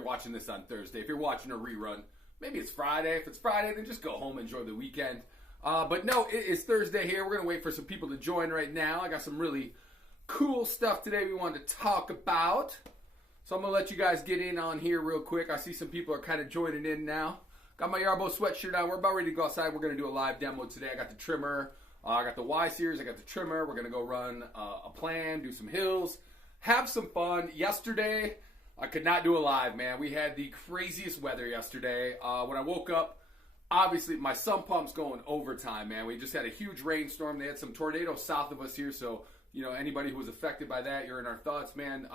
you're watching this on Thursday. If you're watching a rerun, maybe it's Friday. If it's Friday, then just go home and enjoy the weekend. But no, it is Thursday here. We're going to wait for some people to join right now. I got some really cool stuff today we wanted to talk about. So I'm going to let you guys get in on here real quick. I see some people are kind of joining in now. Got my Yarbo sweatshirt on. We're about ready to go outside. We're going to do a live demo today. I got the trimmer. I got the Y series. I got the trimmer. We're going to go run a plan, do some hills, have some fun. Yesterday, I could not do a live, man. We had the craziest weather yesterday. When I woke up, obviously, my sump pump's going overtime, man. We just had a huge rainstorm. They had some tornadoes south of us here, so, you know, anybody who was affected by that, you're in our thoughts, man.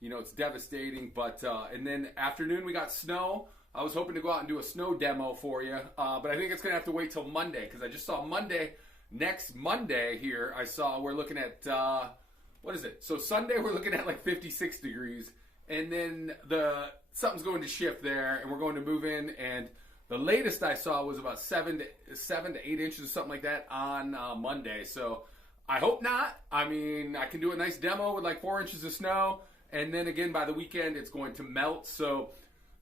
You know, it's devastating. But, and then afternoon, we got snow. I was hoping to go out and do a snow demo for you, but I think it's going to have to wait till Monday, because I just saw next Monday here, we're looking at, what is it? So Sunday, we're looking at like 56 degrees, and then something's going to shift there, and we're going to move in, and the latest I saw was about 7 to 8 inches or something like that on Monday. So I hope not. I mean, I can do a nice demo with like 4 inches of snow, and then again by the weekend it's going to melt. So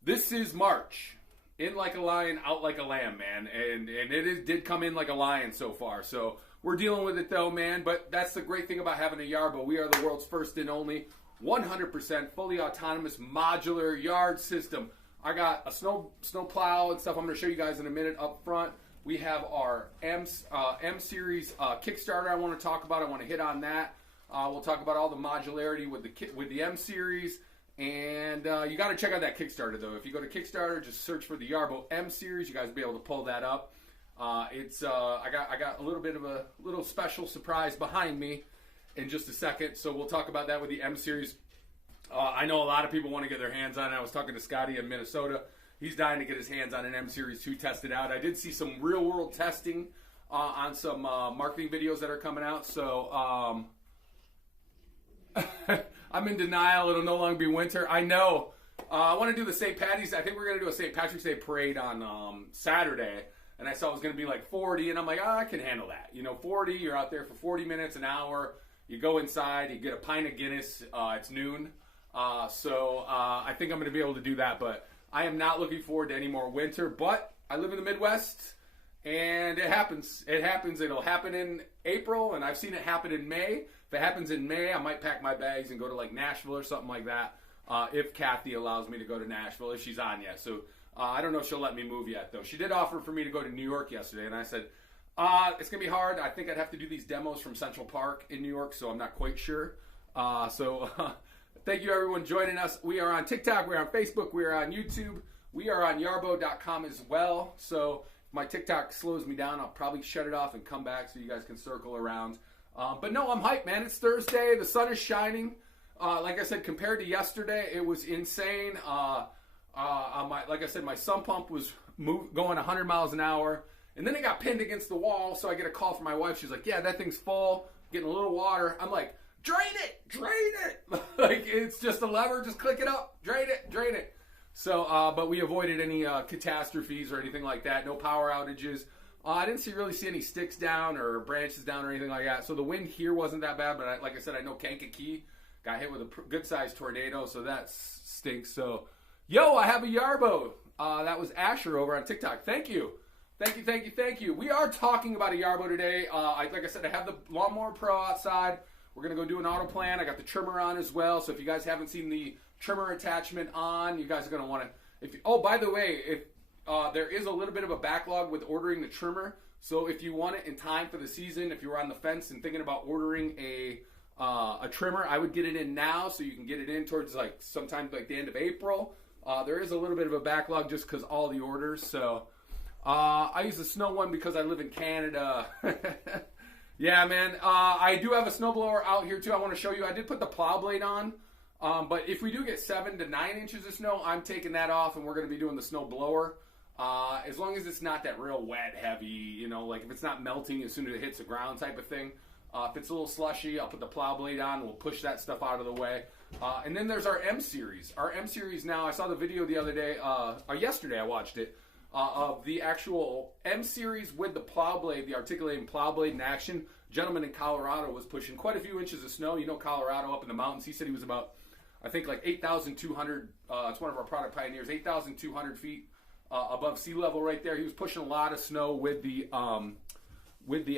this is March. In like a lion, out like a lamb, man. And it did come in like a lion so far. So we're dealing with it though, man. But that's the great thing about having a Yarbo. We are the world's first and only 100% fully autonomous modular yard system. I got a snow plow and stuff I'm going to show you guys in a minute up front. We have our M series Kickstarter I want to talk about. I want to hit on that. We'll talk about all the modularity with the M series. And you got to check out that Kickstarter, though. If you go to Kickstarter, just search for the Yarbo M series. You guys will be able to pull that up. I got a little bit of a little special surprise behind me in just a second. So we'll talk about that with the M series. I know a lot of people want to get their hands on it. I was talking to Scotty in Minnesota. He's dying to get his hands on an M series to test it out. I did see some real world testing on some marketing videos that are coming out. So I'm in denial. It'll no longer be winter. I know. I want to do the St. Patty's. I think we're going to do a St. Patrick's Day parade on Saturday. And I saw it was going to be like 40. And I'm like, I can handle that. You know, 40, you're out there for 40 minutes, an hour. You go inside, you get a pint of Guinness. It's noon. So I think I'm going to be able to do that. But I am not looking forward to any more winter. But I live in the Midwest. And it happens. It happens. It'll happen in April. And I've seen it happen in May. If it happens in May, I might pack my bags and go to like Nashville or something like that. If Kathy allows me to go to Nashville, if she's on yet. So I don't know if she'll let me move yet, though. She did offer for me to go to New York yesterday, and I said, it's going to be hard. I think I'd have to do these demos from Central Park in New York, so I'm not quite sure. Thank you, everyone, joining us. We are on TikTok. We're on Facebook. We are on YouTube. We are on Yarbo.com as well. So if my TikTok slows me down, I'll probably shut it off and come back so you guys can circle around. But no, I'm hyped, man. It's Thursday. The sun is shining. Like I said, compared to yesterday, it was insane. Like I said, my sump pump was going 100 miles an hour. And then it got pinned against the wall, so I get a call from my wife. She's like, yeah, that thing's full. Getting a little water. I'm like, drain it. Like, it's just a lever. Just click it up. Drain it. So, but we avoided any catastrophes or anything like that. No power outages. I didn't really see any sticks down or branches down or anything like that. So the wind here wasn't that bad, but like I said, I know Kankakee got hit with a good-sized tornado, so that stinks. So, yo, I have a Yarbo. That was Asher over on TikTok. Thank you. We are talking about a Yarbo today. Like I said, I have the Lawnmower Pro outside. We're going to go do an auto plan. I got the trimmer on as well. So if you guys haven't seen the trimmer attachment on, you guys are going to want to... Oh, by the way, if there is a little bit of a backlog with ordering the trimmer. So if you want it in time for the season, if you were on the fence and thinking about ordering a trimmer, I would get it in now so you can get it in towards like sometime like the end of April. There is a little bit of a backlog just because all the orders. So I use the snow one because I live in Canada. Yeah, man. I do have a snowblower out here too. I want to show you. I did put the plow blade on. But if we do get 7 to 9 inches of snow, I'm taking that off and we're going to be doing the snow blower. As long as it's not that real wet, heavy, you know, like if it's not melting as soon as it hits the ground type of thing. If it's a little slushy, I'll put the plow blade on. We'll push that stuff out of the way. And then there's our M series. Our M series now, I saw the video the other day, or yesterday I watched it, of the actual M series with the plow blade, the articulating plow blade in action. Gentleman in Colorado was pushing quite a few inches of snow. You know, Colorado up in the mountains. He said he was about, I think, like 8,200 It's one of our product pioneers, 8,200 feet above sea level right there. He was pushing a lot of snow with the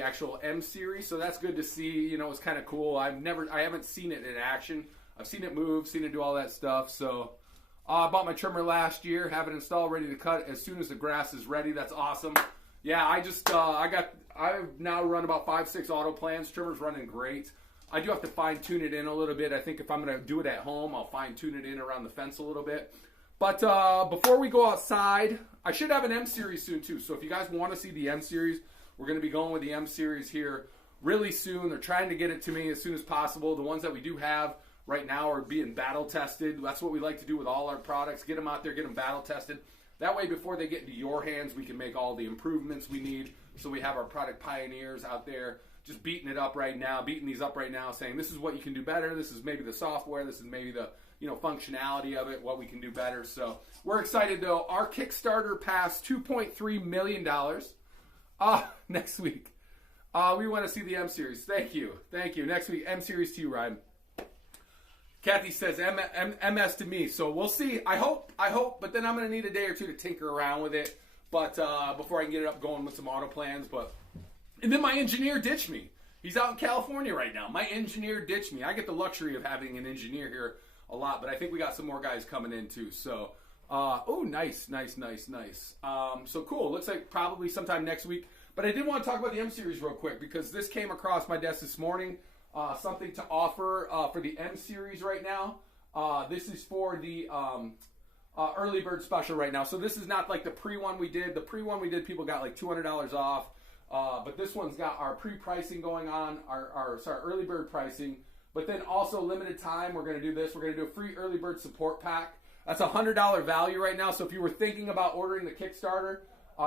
actual M series, so that's good to see. You know, it's kind of cool. I haven't seen it in action. I've seen it move, seen it do all that stuff. So I bought my trimmer last year, have it installed, ready to cut as soon as the grass is ready. That's awesome. Yeah, I've now run about 5-6 auto plans. Trimmer's running great. I do have to fine tune it in a little bit. I think if I'm going to do it at home, I'll fine tune it in around the fence a little bit. But before we go outside, I should have an M series soon too. So if you guys want to see the M series, we're going to be going with the M series here really soon. They're trying to get it to me as soon as possible. The ones that we do have right now are being battle tested. That's what we like to do with all our products. Get them out there, get them battle tested. That way, before they get into your hands, we can make all the improvements we need. So we have our product pioneers out there just beating these up right now, saying this is what you can do better. This is maybe the software. This is maybe the functionality of it, what we can do better. So we're excited though. Our Kickstarter passed $2.3 million next week. We want to see the M series. Thank you. Next week, M series to you, Ryan. Kathy says MS to me, so we'll see. I hope, but then I'm going to need a day or two to tinker around with it. But before I can get it up going with some auto plans, and then my engineer ditched me. He's out in California right now. My engineer ditched me. I get the luxury of having an engineer here a lot, but I think we got some more guys coming in too. So, oh, nice. So cool. Looks like probably sometime next week. But I did want to talk about the M series real quick because this came across my desk this morning. Something to offer for the M series right now. This is for the early bird special right now. So this is not like the pre-one we did. The pre-one we did, people got like $200 off. But this one's got our pre-pricing going on, our early bird pricing. But then also limited time, we're going to do this. We're going to do a free early bird support pack. That's a $100 value right now. So if you were thinking about ordering the Kickstarter,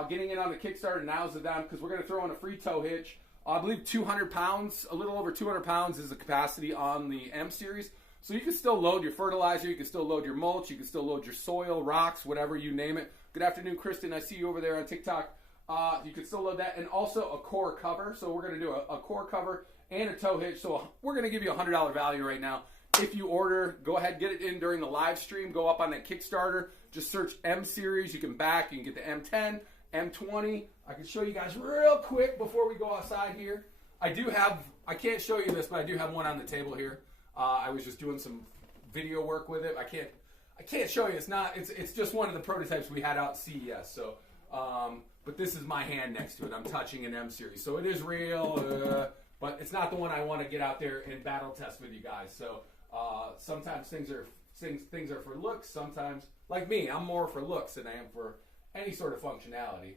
getting in on the Kickstarter, now's the time because we're going to throw in a free tow hitch. I believe 200 pounds, a little over 200 pounds is the capacity on the M series. So you can still load your fertilizer, you can still load your mulch, you can still load your soil, rocks, whatever you name it. Good afternoon, Kristen. I see you over there on TikTok. You can still load that, and also a core cover. So we're going to do a core cover and a tow hitch. So we're going to give you a $100 value right now. If you order, go ahead, get it in during the live stream. Go up on that Kickstarter. Just search M series. You can get the M10, M20. I can show you guys real quick before we go outside here. I can't show you this, but I do have one on the table here. I was just doing some video work with it. I can't show you. It's just one of the prototypes we had out at CES. So, but this is my hand next to it. I'm touching an M series. So it is real, but it's not the one I want to get out there and battle test with you guys. So, sometimes things are for looks. Sometimes, like me, I'm more for looks than I am for any sort of functionality.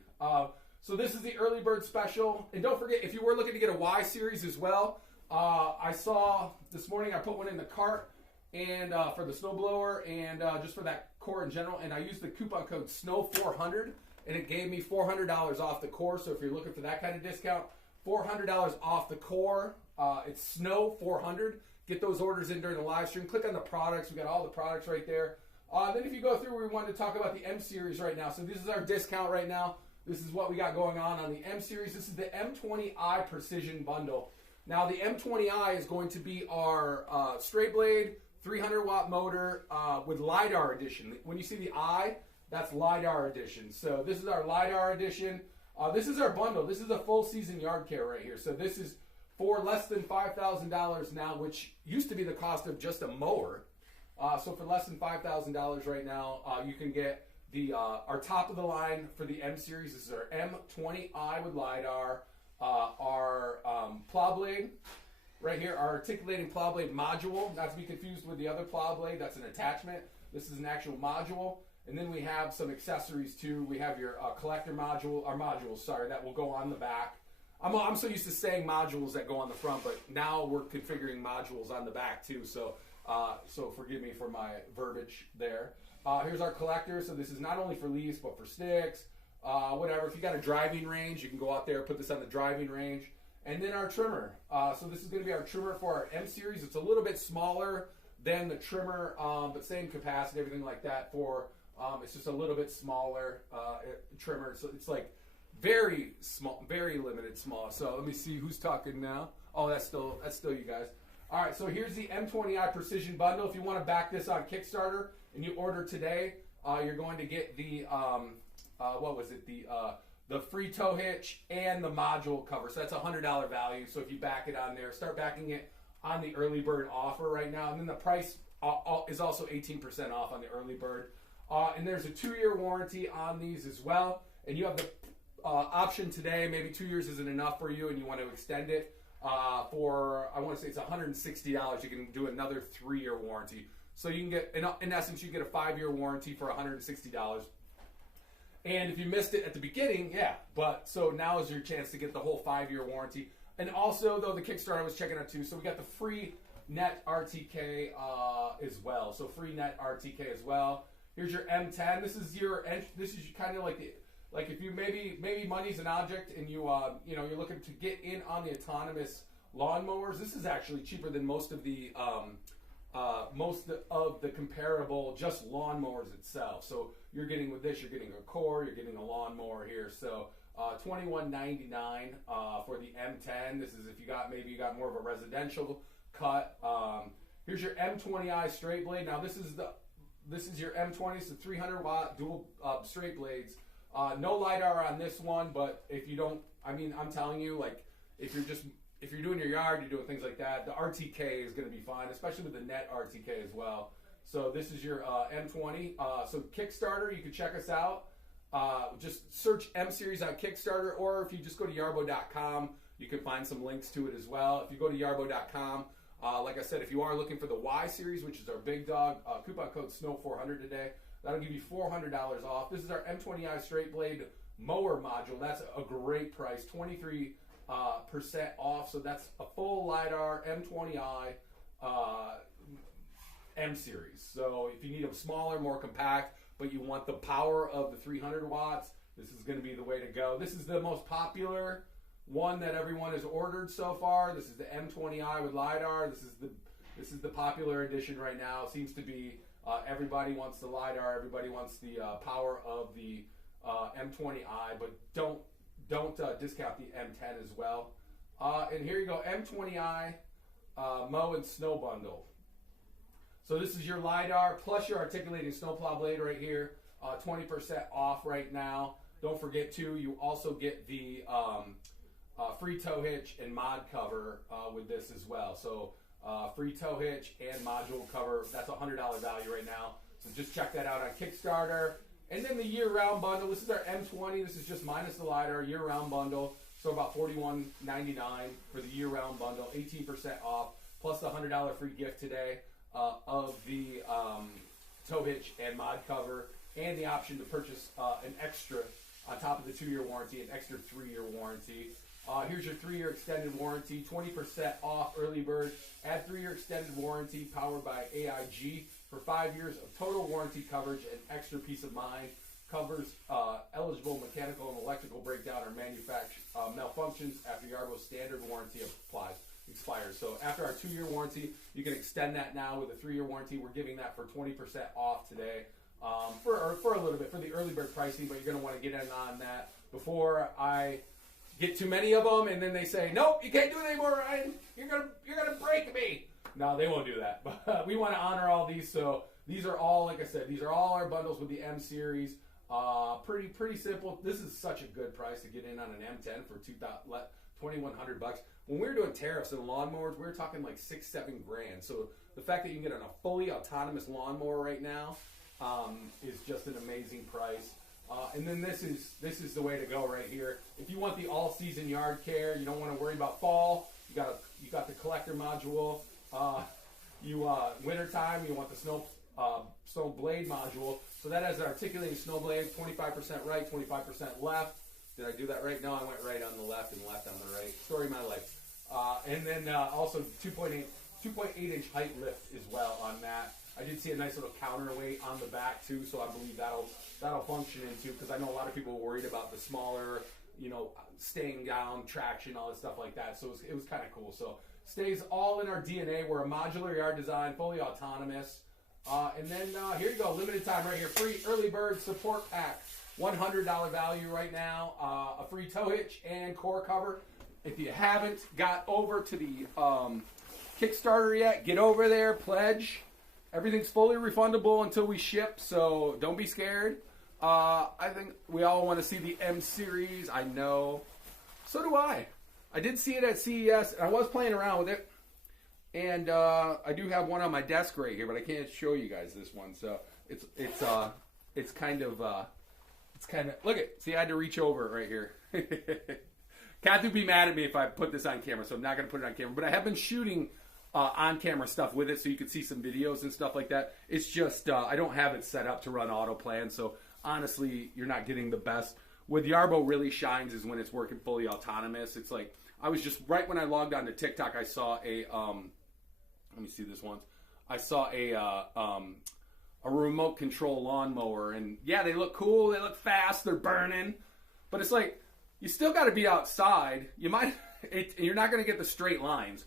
So this is the early bird special. And don't forget, if you were looking to get a Y series as well, I saw this morning I put one in the cart and for the snowblower and just for that core in general. And I used the coupon code SNOW400 and it gave me $400 off the core. So if you're looking for that kind of discount, $400 off the core. It's SNOW400. Get those orders in during the live stream. Click on the products. We got all the products right there. Then if you go through, we wanted to talk about the M series right now. So this is our discount right now. This is what we got going on the M series. This is the M20i Precision Bundle. Now the M20i is going to be our straight blade, 300 watt motor with LiDAR edition. When you see the I, that's LiDAR edition. So this is our LiDAR edition. This is our bundle. This is a full season yard care right here. So this is for less than $5,000 now, which used to be the cost of just a mower. So for less than $5,000 right now, you can get the our top of the line for the M series. This is our M20i with LiDAR, our plow blade right here, our articulating plow blade module, not to be confused with the other plow blade. That's an attachment. This is an actual module. And then we have some accessories too. We have your collector module, our modules, sorry, that will go on the back. I'm so used to saying modules that go on the front, but now we're configuring modules on the back too. So forgive me for my verbiage there. Here's our collector. So this is not only for leaves, but for sticks, whatever. If you got a driving range, you can go out there, put this on the driving range. And then our trimmer. So this is going to be our trimmer for our M series. It's a little bit smaller than the trimmer, but same capacity, everything like that. It's just a little bit smaller trimmer. So it's like very small, very limited small. So let me see who's talking now. Oh, that's still you guys. All right, so here's the M20i Precision Bundle. If you want to back this on Kickstarter and you order today, you're going to get the the free tow hitch and the module cover. So that's a $100 value. So if you back it on there, start backing it on the early bird offer right now, and then the price is also 18% off on the early bird. And there's a 2-year warranty on these as well. And you have the option today. Maybe 2 years isn't enough for you, and you want to extend it for, I want to say it's $160. You can do another 3-year warranty. So you can get, in essence, you get a 5-year warranty for $160. And if you missed it at the beginning, but so now is your chance to get the whole 5-year warranty. And also, though, the Kickstarter I was checking out too. So we got the free net RTK as well. So free net RTK as well. Here's your M10. This is kind of like if you maybe money's an object and you're looking to get in on the autonomous lawnmowers. This is actually cheaper than most of the comparable just lawnmowers itself. So you're getting with this, you're getting a core, you're getting a lawnmower here. So $21.99 for the M10. This is if you got more of a residential cut. Here's your M20i straight blade. Now this is your M20. It's a 300 watt dual straight blades. No LiDAR on this one, but if you don't, I'm telling you, like if you're doing your yard, you're doing things like that, the RTK is going to be fine, especially with the net RTK as well. So this is your M20. So Kickstarter, you can check us out. Just search M Series on Kickstarter, or if you just go to yarbo.com, you can find some links to it as well. If you go to yarbo.com, like I said, if you are looking for the Y Series, which is our big dog, coupon code SNOW400 today. That'll give you $400 off. This is our M20i straight blade mower module. That's a great price, 23% off. So that's a full LiDAR M20i M Series. So if you need them smaller, more compact, but you want the power of the 300 watts, this is going to be the way to go. This is the most popular one that everyone has ordered so far. This is the M20i with LiDAR. This is the popular edition right now. It seems to be everybody wants the LiDAR. Everybody wants the power of the M20i, but don't discount the M10 as well. And here you go, M20i mow and snow bundle. So this is your LiDAR plus your articulating snowplow blade right here. 20% off right now. Don't forget too, you also get the free tow hitch and mod cover with this as well. So free tow hitch and module cover. That's a $100 value right now. So just check that out on Kickstarter. And then the year-round bundle. This is our M20. This is just minus the LiDAR year-round bundle. So about $41.99 for the year-round bundle. 18% off plus the $100 free gift today of the tow hitch and mod cover, and the option to purchase an extra on top of the 2-year warranty, an extra 3-year warranty. Here's your 3-year extended warranty, 20% off early bird. Add 3-year extended warranty powered by AIG for 5 years of total warranty coverage and extra peace of mind. Covers eligible mechanical and electrical breakdown or manufacture malfunctions after Yarbo's standard warranty expires. So after our 2-year warranty, you can extend that now with a 3-year warranty. We're giving that for 20% off today for a little bit for the early bird pricing, but you're going to want to get in on that before I get too many of them, and then they say, nope, you can't do it anymore, Ryan. You're gonna break me. No, they won't do that. But we want to honor all these. So these are all, like I said, these are all our bundles with the M Series. Pretty simple. This is such a good price to get in on an M10 for $2,100. When we were doing tariffs and lawnmowers, we were talking like $6-7 grand. So the fact that you can get on a fully autonomous lawnmower right now is just an amazing price. And then this is the way to go right here. If you want the all-season yard care, you don't want to worry about fall. You got the collector module. Wintertime, you want the snow blade module. So that has an articulating snow blade, 25% right, 25% left. Did I do that right? No, I went right on the left and left on the right. Story of my life. And then also 2.8 inch height lift as well on that. I did see a nice little counterweight on the back too, so I believe that'll function into, because I know a lot of people were worried about the smaller, staying down, traction, all this stuff like that. So it was kind of cool. So stays all in our DNA. We're a modular yard design, fully autonomous. And then here you go, limited time right here, free early bird support pack, $100 value right now, a free tow hitch and core cover. If you haven't got over to the Kickstarter yet, get over there, pledge. everything's fully refundable until we ship, so don't be scared. I think we all want to see the M series. I know. So do I. I did see it at CES. I was playing around with it. And I do have one on my desk right here, but I can't show you guys this one. So it's kind of look at, see, I had to reach over right here. Kathy would be mad at me if I put this on camera, so I'm not going to put it on camera. But I have been shooting on camera stuff with it, so you can see some videos and stuff like that. It's just I don't have it set up to run autoplay, and so honestly, you're not getting the best. Where the Yarbo really shines is when it's working fully autonomous. It's like, I was just, right when I logged on to TikTok, I saw a, let me see this once. I saw a remote control lawnmower, and yeah, they look cool, they look fast, they're burning, but it's like, you still got to be outside. You might, you're not going to get the straight lines.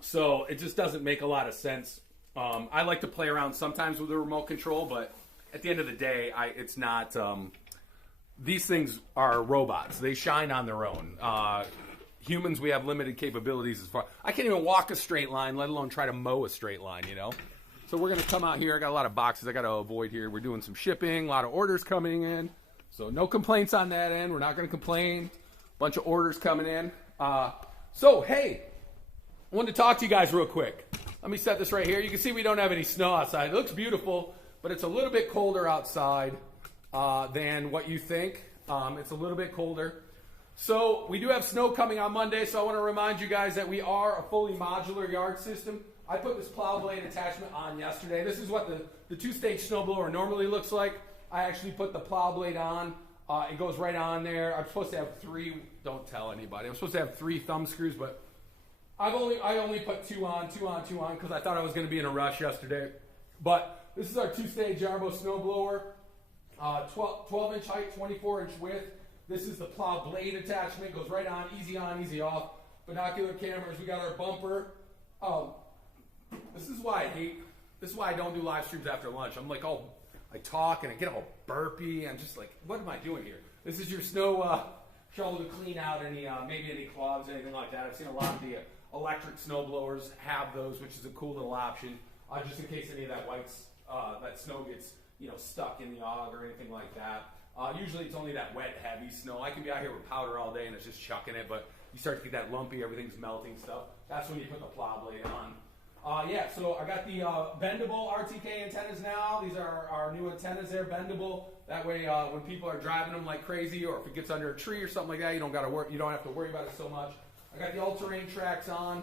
So it just doesn't make a lot of sense. I like to play around sometimes with the remote control, but at the end of the day, it's not. These things are robots. They shine on their own. Humans, we have limited capabilities as far. I can't even walk a straight line, let alone try to mow a straight line. You know. So we're gonna come out here. I got a lot of boxes I got to avoid here. We're doing some shipping, a lot of orders coming in. So no complaints on that end. We're not gonna complain. Bunch of orders coming in. So hey, I wanted to talk to you guys real quick. Let me set this right here. You can see we don't have any snow outside. It looks beautiful, but it's a little bit colder outside than what you think. It's a little bit colder. So we do have snow coming on Monday, so I want to remind you guys that we are a fully modular yard system. I put this plow blade attachment on yesterday. This is what the two-stage snowblower normally looks like. I actually put the plow blade on. It goes right on there. I'm supposed to have 3, don't tell anybody. I'm supposed to have 3 thumb screws, but I only put 2 on, because I thought I was going to be in a rush yesterday. But this is our two-stage Yarbo snowblower, 12-inch height, 24-inch width. This is the plow blade attachment. Goes right on, easy off. Binocular cameras. We got our bumper. This is why I don't do live streams after lunch. I'm like I talk and I get all burpy. I'm just like, what am I doing here? This is your snow shovel to clean out maybe any clogs, anything like that. I've seen a lot of the electric snow blowers have those, which is a cool little option, just in case any of that snow gets stuck in the og or anything like that. Usually it's only that wet, heavy snow. I can be out here with powder all day and it's just chucking it, but you start to get that lumpy, everything's melting stuff. That's when you put the plow blade on. So I got the bendable RTK antennas now. These are our new antennas. They're bendable. That way, when people are driving them like crazy, or if it gets under a tree or something like that, you don't have to worry about it so much. I got the all-terrain tracks on.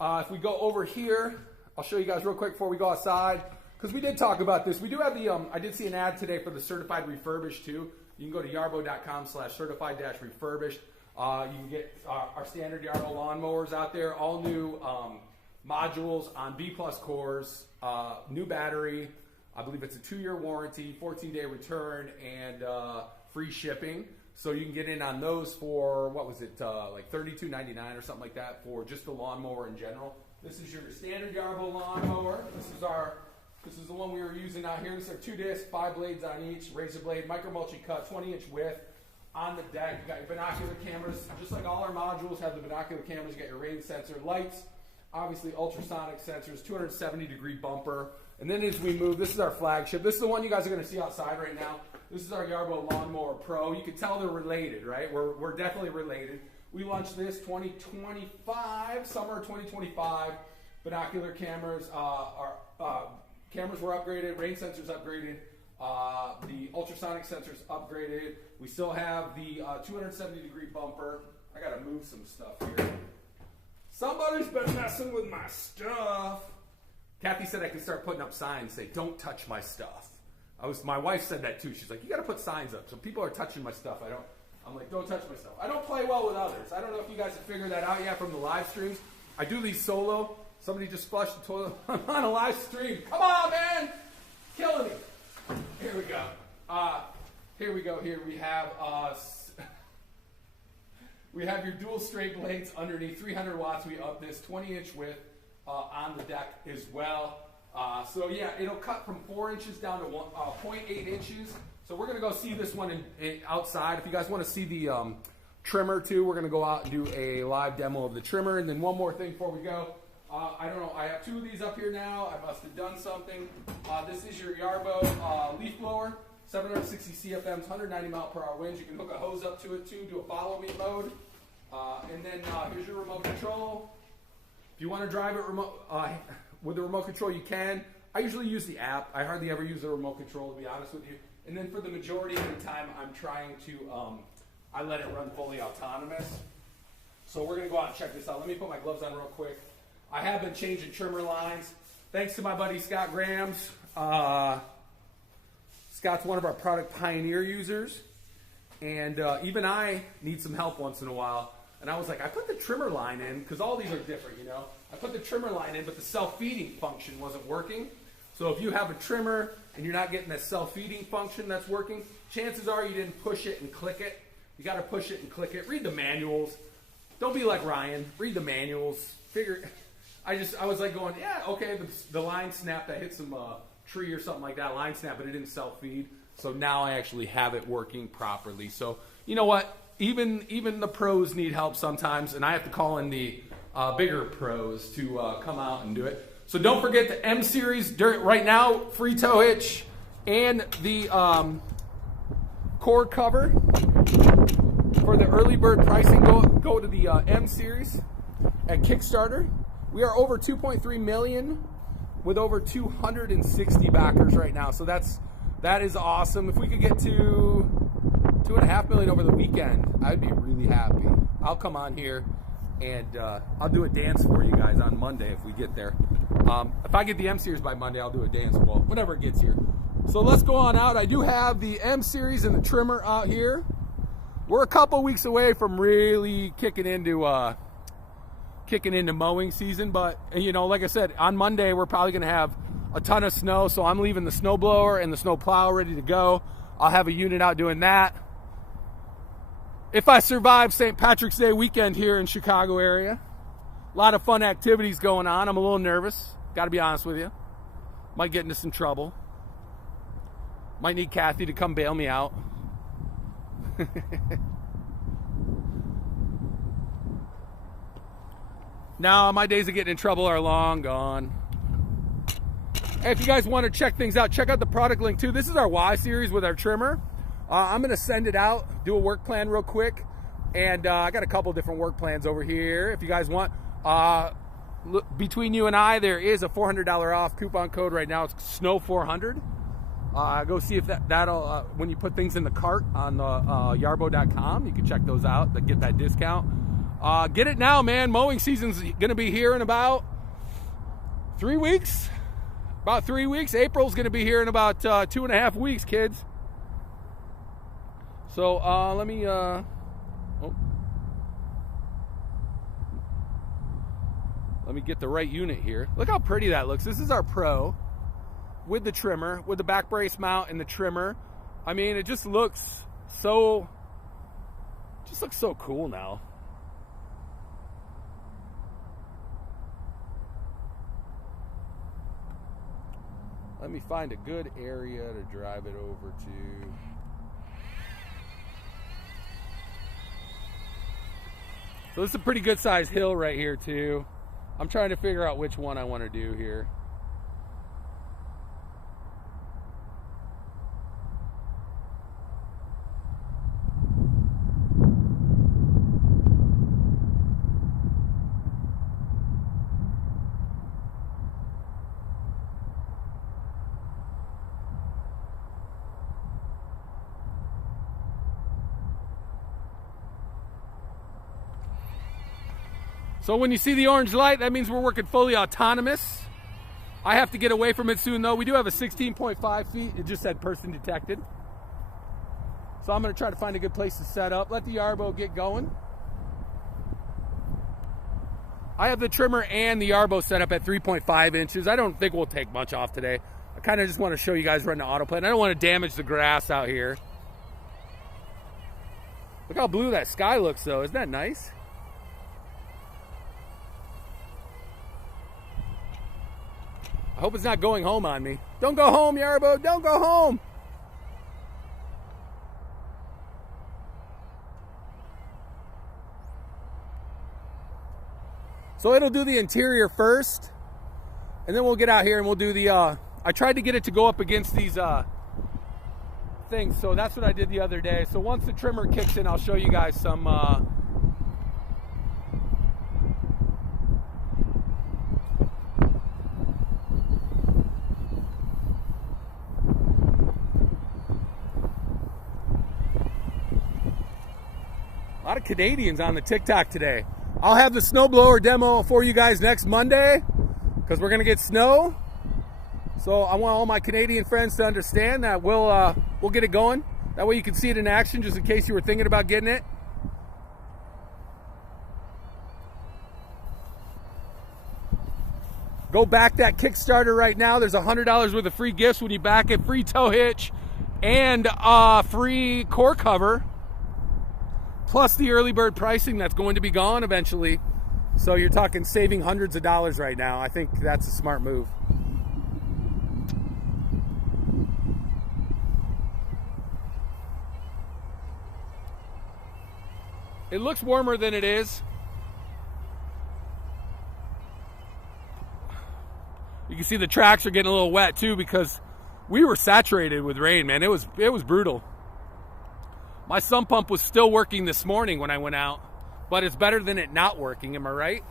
If we go over here, I'll show you guys real quick before we go outside, because we did talk about this. We do have the, I did see an ad today for the certified refurbished too. You can go to yarbo.com/certified-refurbished. You can get our standard Yarbo lawnmowers out there, all new modules on B+ cores, new battery. I believe it's a 2-year warranty, 14-day return, and free shipping. So you can get in on those for, what was it, like $32.99 or something like that for just the lawnmower in general. This is your standard Yarbo lawnmower. This is the one we were using out here. This is our 2-disc, 5 blades on each, razor blade, micro mulching cut, 20-inch width. On the deck, you got your binocular cameras. Just like all our modules have the binocular cameras, you got your rain sensor, lights, obviously ultrasonic sensors, 270-degree bumper. And then as we move, this is our flagship. This is the one you guys are going to see outside right now. This is our Yarbo Lawnmower Pro. You can tell they're related, right? We're definitely related. We launched this 2025, summer 2025. Binocular cameras, cameras were upgraded, rain sensors upgraded, the ultrasonic sensors upgraded. We still have the 270-degree bumper. I got to move some stuff here. Somebody's been messing with my stuff. Kathy said I could start putting up signs say, "Don't touch my stuff." My wife said that too. She's like, "You got to put signs up so people are touching my stuff." I'm like, "Don't touch my stuff." I don't play well with others. I don't know if you guys have figured that out yet from the live streams. I do these solo. Somebody just flushed the toilet. I'm on a live stream. Come on, man! Killing me. Here we go. Here we have your dual straight blades underneath, 300 watts. We up this 20-inch width on the deck as well. So yeah, it'll cut from 4 inches down to 0.8 inches. So we're gonna go see this one outside. If you guys want to see the trimmer too, we're gonna go out and do a live demo of the trimmer. And then one more thing before we go. I don't know. I have 2 of these up here now. I must have done something. This is your Yarbo leaf blower. 760 CFMs, 190 mile per hour winds. You can hook a hose up to it too, do a follow me mode. And then here's your remote control. If you want to drive it with the remote control, you can. I usually use the app. I hardly ever use the remote control, to be honest with you. And then for the majority of the time, I'm trying to, I let it run fully autonomous. So we're going to go out and check this out. Let me put my gloves on real quick. I have been changing trimmer lines. Thanks to my buddy Scott Grams. Scott's one of our product pioneer users. And even I need some help once in a while. And I was like, I put the trimmer line in, because all these are different, you know. I put the trimmer line in, but the self-feeding function wasn't working. So if you have a trimmer and you're not getting that self-feeding function that's working, chances are you didn't push it and click it. You got to push it and click it. Read the manuals. Don't be like Ryan. Read the manuals. I was like going, yeah, okay, the line snap that hit some tree or something like that, line snap, but it didn't self-feed. So now I actually have it working properly. So you know what? Even the pros need help sometimes, and I have to call in the bigger pros to come out and do it. So don't forget the M Series right now, free tow hitch, and the cord cover. For the early bird pricing, go to the M Series at Kickstarter. We are over 2.3 million with over 260 backers right now. So that is awesome. If we could get to 2.5 million over the weekend, I'd be really happy. I'll come on here and I'll do a dance for you guys on Monday if we get there. If I get the M Series by Monday, I'll do a dance, well, whenever it gets here. So let's go on out. I do have the M Series and the trimmer out here. We're a couple weeks away from really kicking into mowing season, but you know, like I said, on Monday we're probably gonna have a ton of snow, so I'm leaving the snow blower and the snow plow ready to go. I'll have a unit out doing that. If I survive St. Patrick's Day weekend here in Chicago area, a lot of fun activities going on. I'm a little nervous, gotta be honest with you. Might get into some trouble. Might need Kathy to come bail me out. Now my days of getting in trouble are long gone. Hey, if you guys want to check things out, check out the product link too. This is our Y series with our trimmer. I'm going to send it out, do a work plan real quick, and I got a couple different work plans over here if you guys want. Between you and I, there is a $400 off coupon code right now. It's SNOW400. Go see if that'll when you put things in the cart on the Yarbo.com, you can check those out to get that discount. Get it now, man. Mowing season's going to be here in about 3 weeks. About 3 weeks. April's going to be here in about 2.5 weeks, kids. So let me let me get the right unit here. Look how pretty that looks. This is our Pro with the trimmer, with the back brace mount and the trimmer. I mean, it just looks so cool now. Let me find a good area to drive it over to. So this is a pretty good sized hill right here too. I'm trying to figure out which one I want to do here. So when you see the orange light, that means we're working fully autonomous. I have to get away from it soon though. We do have a 16.5 feet. It just said person detected. So I'm gonna try to find a good place to set up. Let the Yarbo get going. I have the trimmer and the Yarbo set up at 3.5 inches. I don't think we'll take much off today. I kind of just want to show you guys running the autoplane. I don't want to damage the grass out here. Look how blue that sky looks though. Isn't that nice? I hope it's not going home on me. Don't go home, Yarbo. Don't go home. So it'll do the interior first, and then we'll get out here and we'll do the, I tried to get it to go up against these things, so that's what I did the other day. So once the trimmer kicks in, I'll show you guys some, a lot of Canadians on the TikTok today. I'll have the snowblower demo for you guys next Monday because we're gonna get snow. So I want all my Canadian friends to understand that we'll get it going. That way you can see it in action, just in case you were thinking about getting it. Go back that Kickstarter right now. There's $100 worth of free gifts when you back it. Free tow hitch and free core cover. Plus the early bird pricing that's going to be gone eventually. So you're talking saving hundreds of dollars right now. I think that's a smart move. It looks warmer than it is. You can see the tracks are getting a little wet too because we were saturated with rain, man. It was brutal. My sump pump was still working this morning when I went out, but it's better than it not working, am I right?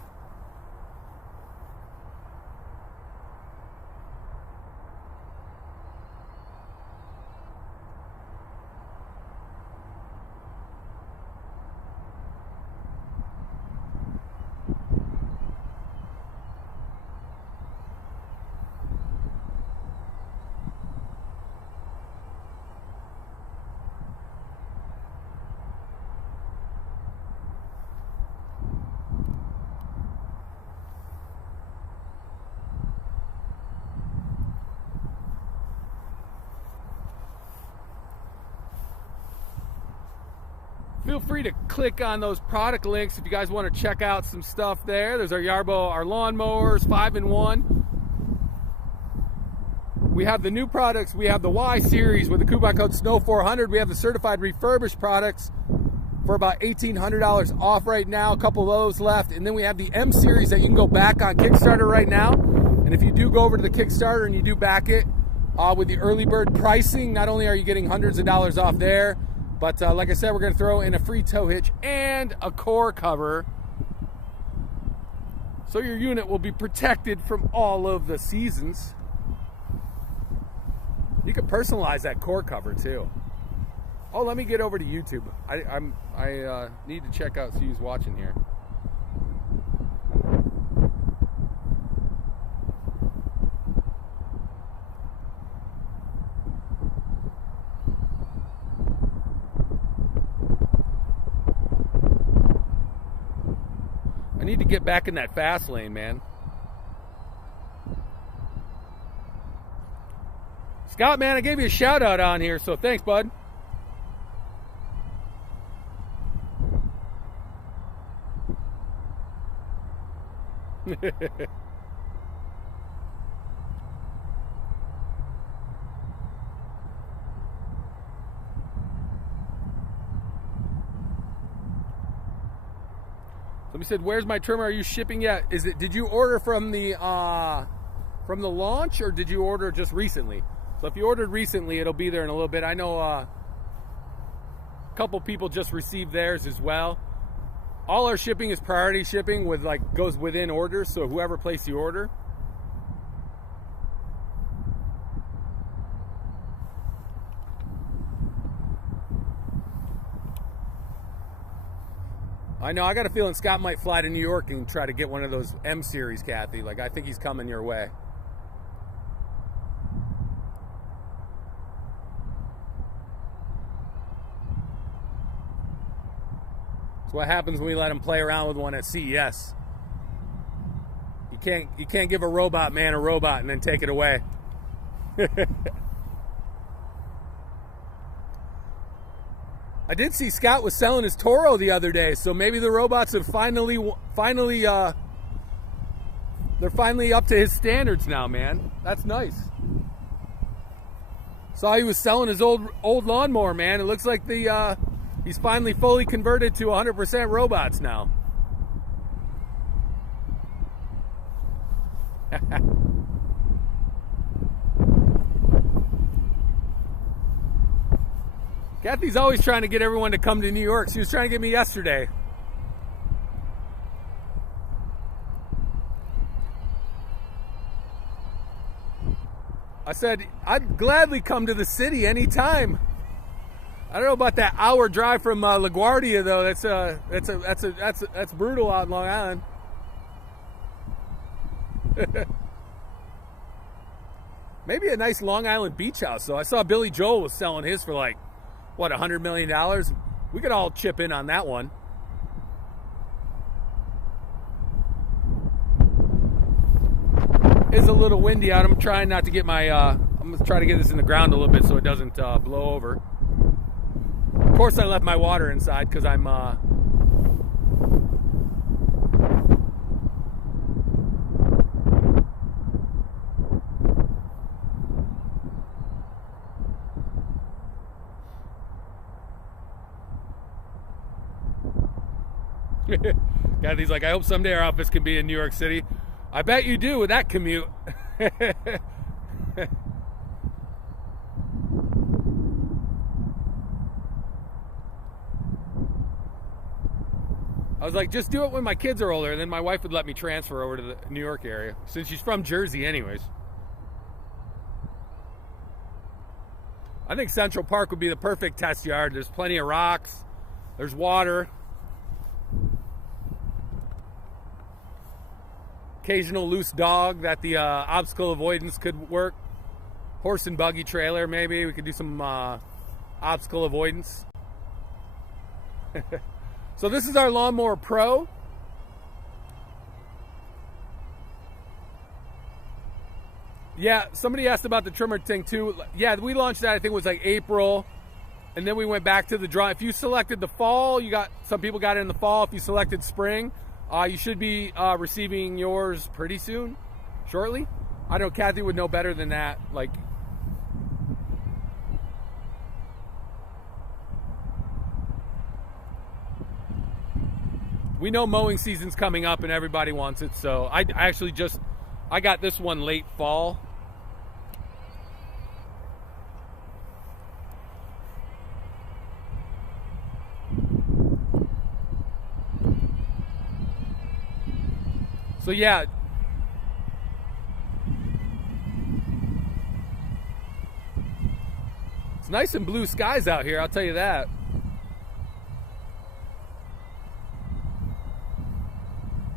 Feel free to click on those product links if you guys want to check out some stuff there. There's our Yarbo, our lawnmowers, 5-in-1. We have the new products. We have the Y series with the coupon code SNOW400. We have the certified refurbished products for about $1,800 off right now. A couple of those left. And then we have the M series that you can go back on Kickstarter right now. And if you do go over to the Kickstarter and you do back it with the early bird pricing, not only are you getting hundreds of dollars off there, but like I said, we're going to throw in a free tow hitch and a core cover. So your unit will be protected from all of the seasons. You can personalize that core cover too. Oh, let me get over to YouTube. I need to check out who's watching here. I need to get back in that fast lane, man. Scott, man, I gave you a shout out on here, so thanks, bud. Somebody said, "Where's my trimmer? Are you shipping yet? Is it? Did you order from the launch, or did you order just recently?" So if you ordered recently, it'll be there in a little bit. I know a couple people just received theirs as well. All our shipping is priority shipping with goes within orders, so whoever placed the order. I know, I got a feeling Scott might fly to New York and try to get one of those M series, Kathy. I think he's coming your way. That's what happens when we let him play around with one at CES. You can't give a robot man a robot and then take it away. I did see Scott was selling his Toro the other day, so maybe the robots have finally they're finally up to his standards now, man. That's nice. Saw he was selling his old lawnmower, man. It looks like he's finally fully converted to 100% robots now. Kathy's always trying to get everyone to come to New York. She was trying to get me yesterday. I said, I'd gladly come to the city anytime. I don't know about that hour drive from LaGuardia though. That's brutal out in Long Island. Maybe a nice Long Island beach house though. I saw Billy Joel was selling his for like, what, $100 million? We could all chip in on that one. It's a little windy out. I'm trying not to get my, I'm going to try to get this in the ground a little bit so it doesn't blow over. Of course I left my water inside because I'm, Kathy's like, I hope someday our office can be in New York City. I bet you do with that commute. I was like, just do it when my kids are older, and then my wife would let me transfer over to the New York area, since she's from Jersey anyways. I think Central Park would be the perfect test yard. There's plenty of rocks. There's water. Occasional loose dog that the obstacle avoidance could work. Horse and buggy trailer, maybe. We could do some obstacle avoidance. So this is our Lawnmower Pro. Yeah, somebody asked about the trimmer thing too. Yeah, we launched that, I think it was like April. And then we went back to the draw. If you selected the fall, some people got it in the fall. If you selected spring, you should be receiving yours pretty soon, shortly. I know Kathy would know better than that. Like, we know mowing season's coming up and everybody wants it. So I got this one late fall. So yeah, it's nice and blue skies out here, I'll tell you that.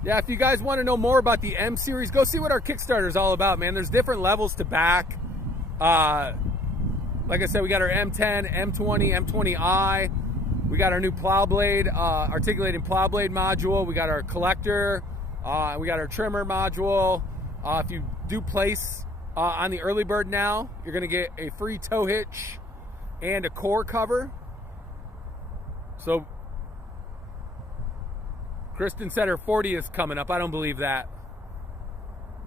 Yeah, if you guys want to know more about the M series, go see what our Kickstarter is all about, man. There's different levels to back. Like I said, we got our M10, M20, M20i. We got our new plow blade, articulating plow blade module. We got our collector. We got our trimmer module. If you do place on the early bird now, you're going to get a free tow hitch and a core cover. So Kristen said her 40th is coming up. I don't believe that.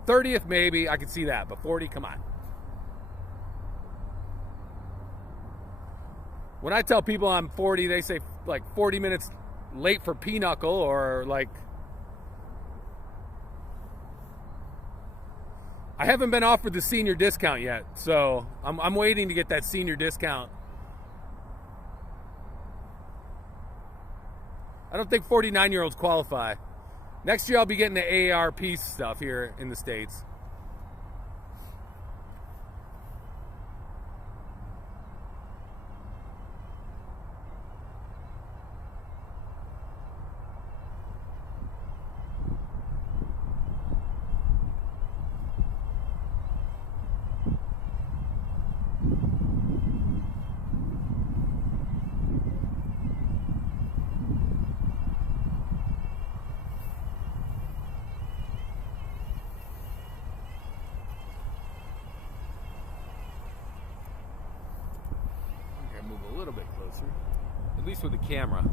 30th maybe, I could see that, but 40, come on. When I tell people I'm 40, they say like 40 minutes late for pinochle, or like, I haven't been offered the senior discount yet, so I'm waiting to get that senior discount. I don't think 49-year-olds qualify. Next year I'll be getting the AARP stuff here in the States. A little bit closer, at least with the camera.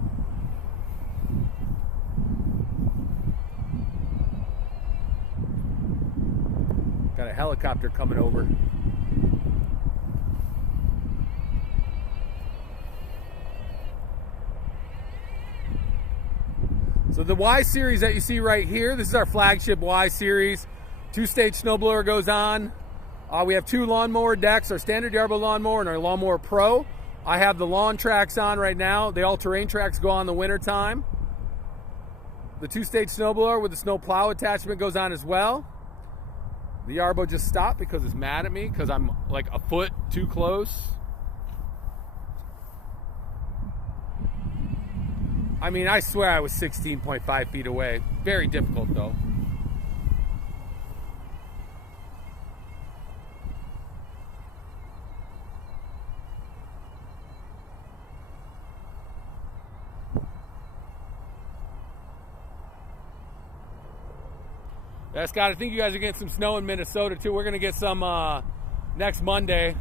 Got a helicopter coming over. So the Y series that you see right here, this is our flagship Y series. Two-stage snowblower goes on. We have 2 lawnmower decks, our standard Yarbo lawnmower and our Lawnmower Pro. I have the lawn tracks on right now. The all-terrain tracks go on in the wintertime. The two-stage snowblower with the snow plow attachment goes on as well. The Yarbo just stopped because it's mad at me because I'm like a foot too close. I mean, I swear I was 16.5 feet away. Very difficult though. Yeah, Scott, I think you guys are getting some snow in Minnesota too. We're gonna get some next Monday.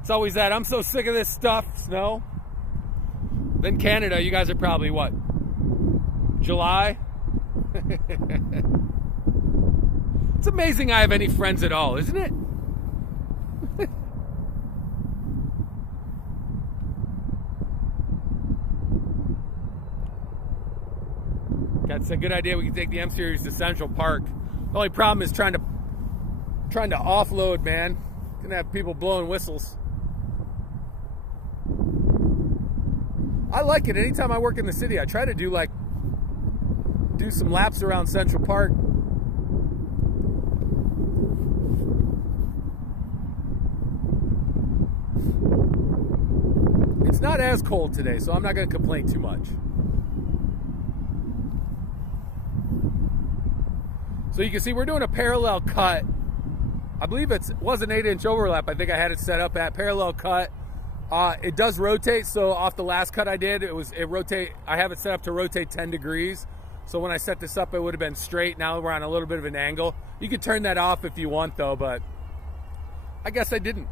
It's always that. I'm so sick of this stuff, snow. Then Canada, you guys are probably what? July? It's amazing I have any friends at all, isn't it? That's a good idea. We can take the M Series to Central Park. The only problem is trying to offload, man. Gonna have people blowing whistles. I like it. Anytime I work in the city, I try to do some laps around Central Park. It's not as cold today, so I'm not going to complain too much. So you can see we're doing a parallel cut. I believe it was an 8-inch overlap. I think I had it set up at parallel cut. It does rotate, so off the last cut I did, it rotate. I have it set up to rotate 10 degrees. So when I set this up, it would have been straight. Now we're on a little bit of an angle. You could turn that off if you want though, but I guess I didn't.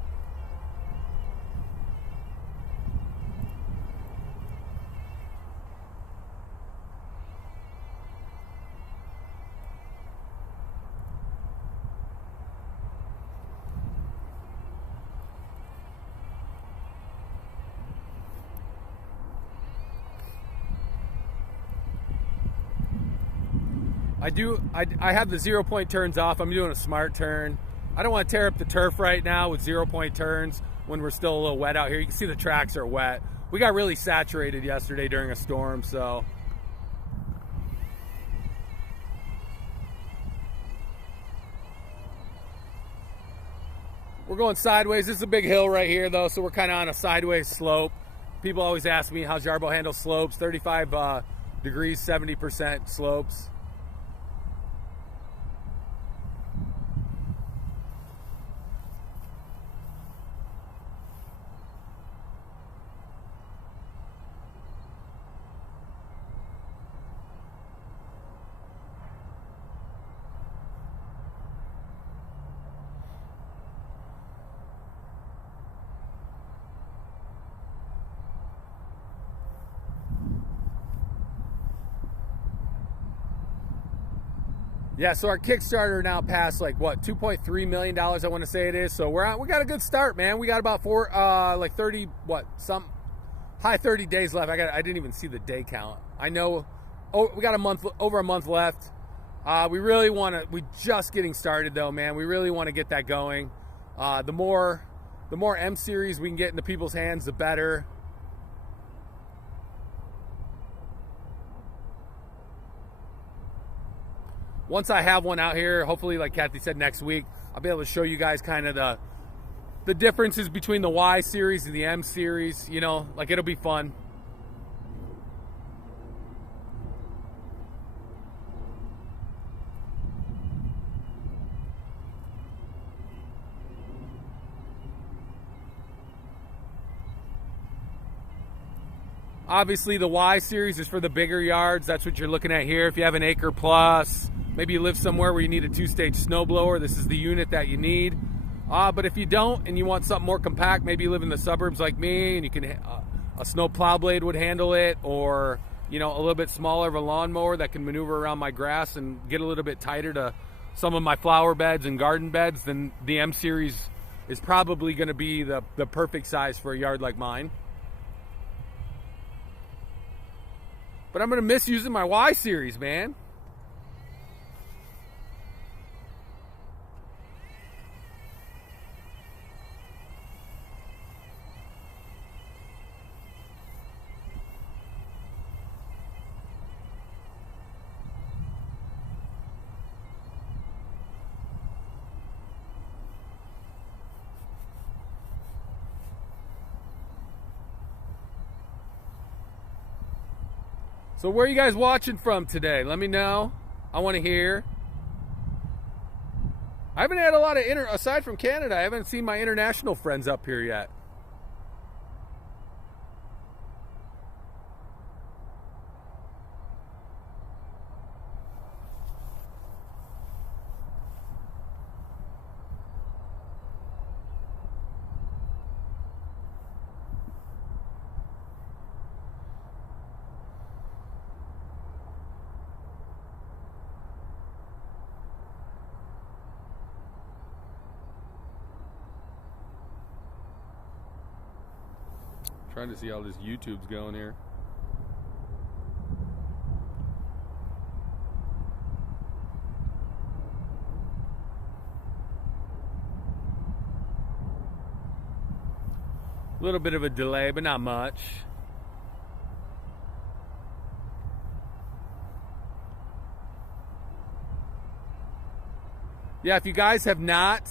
I have the 0-point turns off. I'm doing a smart turn. I don't want to tear up the turf right now with 0-point turns when we're still a little wet out here. You can see the tracks are wet. We got really saturated yesterday during a storm, so. We're going sideways. This is a big hill right here though, so we're kind of on a sideways slope. People always ask me how's Yarbo handle slopes. 35 degrees, 70% slopes. Yeah, so our Kickstarter now passed like what, $2.3 million, I want to say it is. So we got a good start, man. We got about 30 days left. I didn't even see the day count. I know. Oh, we got over a month left. We just getting started though, man. We really want to get that going. The more M series we can get into people's hands, the better. Once I have one out here, hopefully, like Kathy said, next week, I'll be able to show you guys kind of the differences between the Y series and the M series. You know, like it'll be fun. Obviously, the Y series is for the bigger yards. That's what you're looking at here. If you have an acre plus, maybe you live somewhere where you need a 2-stage snowblower, this is the unit that you need. But if you don't and you want something more compact, maybe you live in the suburbs like me and you can a snow plow blade would handle it, or you know, a little bit smaller of a lawnmower that can maneuver around my grass and get a little bit tighter to some of my flower beds and garden beds, then the M series is probably going to be the perfect size for a yard like mine. But I'm going to miss using my Y series, man. So where are you guys watching from today? Let me know. I want to hear. I haven't had a lot of aside from Canada, I haven't seen my international friends up here yet. Trying to see how this YouTube's going here. A little bit of a delay, but not much. Yeah, if you guys have not,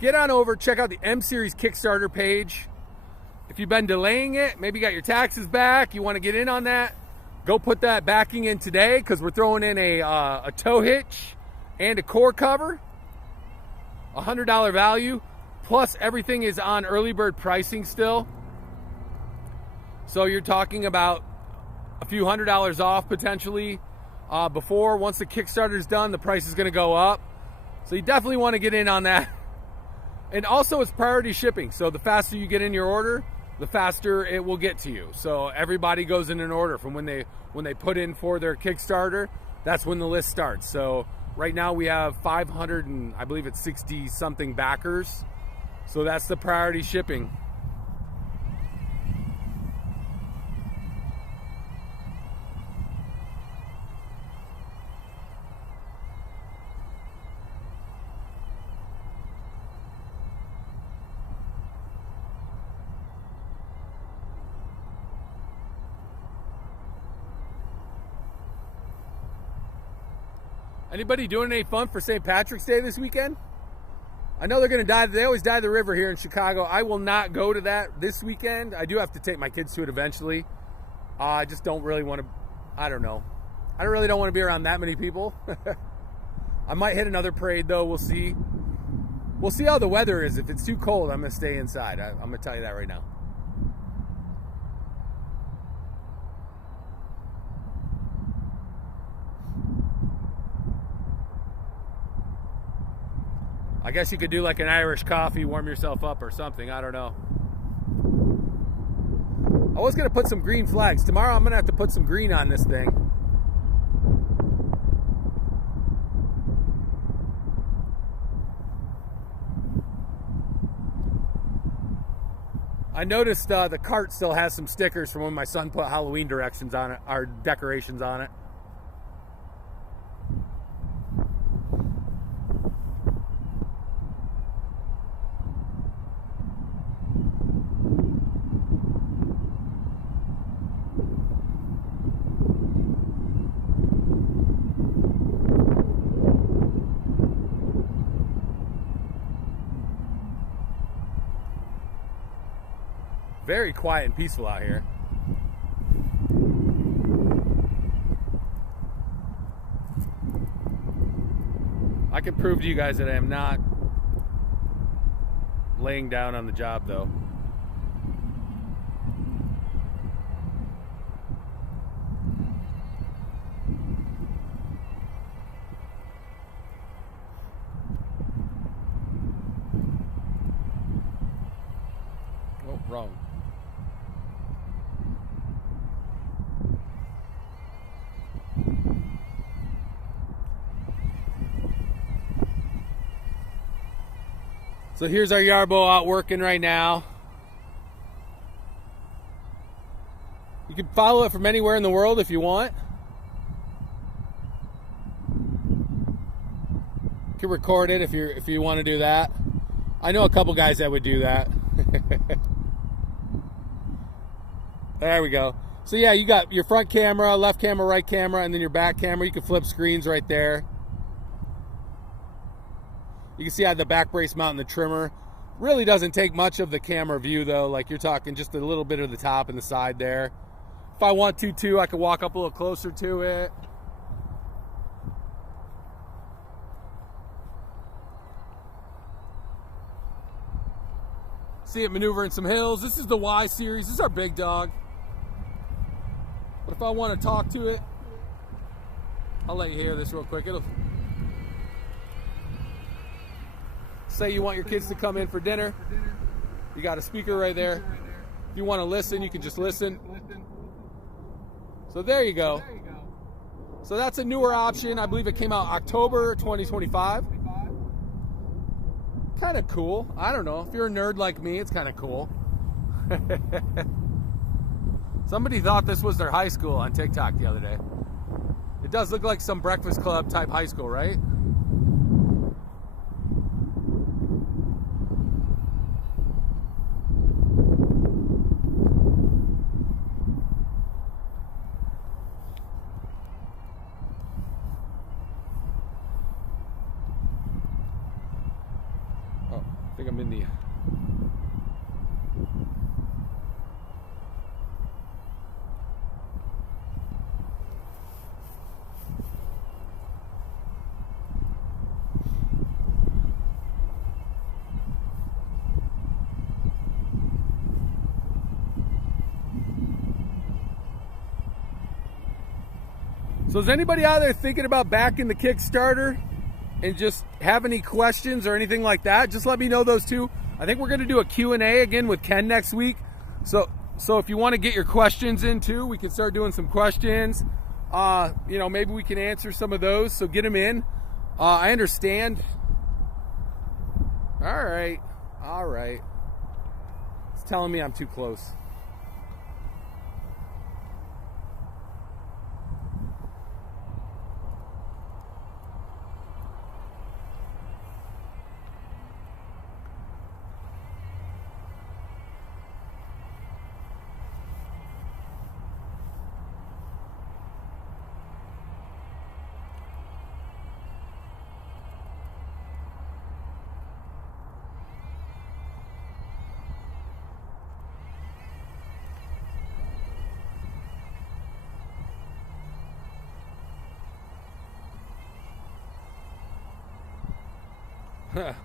get on over, check out the M Series Kickstarter page. If you've been delaying it, maybe you got your taxes back, you want to get in on that, go put that backing in today, because we're throwing in a tow hitch and a core cover, $100 value, plus everything is on early bird pricing still. So you're talking about a few $100s off potentially before. Once the Kickstarter's done, the price is going to go up. So you definitely want to get in on that. And also it's priority shipping, so the faster you get in your order, the faster it will get to you. So everybody goes in an order from when they put in for their Kickstarter. That's when the list starts. So right now we have 500 and I believe it's 60 something backers. So that's the priority shipping. Anybody doing any fun for St. Patrick's Day this weekend? I know they're going to dive. They always dive the river here in Chicago. I will not go to that this weekend. I do have to take my kids to it eventually. I just don't really want to. I don't know. I really don't want to be around that many people. I might hit another parade though. We'll see. We'll see how the weather is. If it's too cold, I'm going to stay inside. I'm going to tell you that right now. I guess you could do like an Irish coffee, warm yourself up or something. I don't know. I was going to put some green flags. Tomorrow I'm going to have to put some green on this thing. I noticed the cart still has some stickers from when my son put Halloween directions on it, or decorations on it. Very quiet and peaceful out here. I can prove to you guys that I am not laying down on the job though. Oh, wrong. So here's our Yarbo out working right now. You can follow it from anywhere in the world if you want. You can record it if you want to do that. I know a couple guys that would do that. There we go. So yeah, you got your front camera, left camera, right camera, and then your back camera. You can flip screens right there. You can see I have the back brace mount and the trimmer. Really doesn't take much of the camera view though. Like you're talking just a little bit of the top and the side there. If I want to, too, I can walk up a little closer to it. See it maneuvering some hills. This is the Y series. This is our big dog. But if I want to talk to it, I'll let you hear this real quick. It'll say you want your kids to come in for dinner. You got a speaker right there. If you want to listen, you can just listen. So there you go. So that's a newer option. I believe it came out October 2025. Kind of cool. I don't know. If you're a nerd like me, it's kind of cool. Somebody thought this was their high school on TikTok the other day. It does look like some Breakfast Club type high school, right? Oh, I think I'm in the... So is anybody out there thinking about backing the Kickstarter and just have any questions or anything like that? Just let me know those too. I think we're going to do a Q&A again with Ken next week. So if you want to get your questions in too, we can start doing some questions. You know, maybe we can answer some of those. So get them in. I understand. All right. It's telling me I'm too close.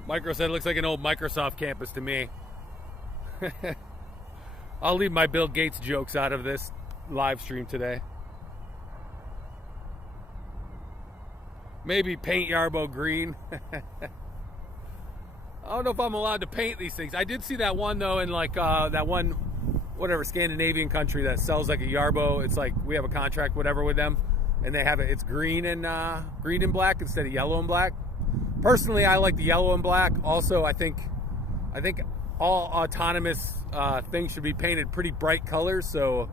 Micro said it looks like an old Microsoft campus to me. I'll leave my Bill Gates jokes out of this live stream today. Maybe paint Yarbo green. I don't know if I'm allowed to paint these things. I did see that one though in like that one whatever Scandinavian country that sells like a Yarbo. It's like we have a contract whatever with them, and they have it. It's green and black instead of yellow and black. Personally, I like the yellow and black. Also, I think all autonomous things should be painted pretty bright colors. So,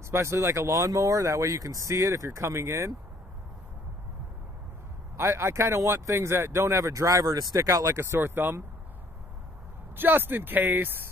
especially like a lawnmower, that way you can see it if you're coming in. I kind of want things that don't have a driver to stick out like a sore thumb, just in case.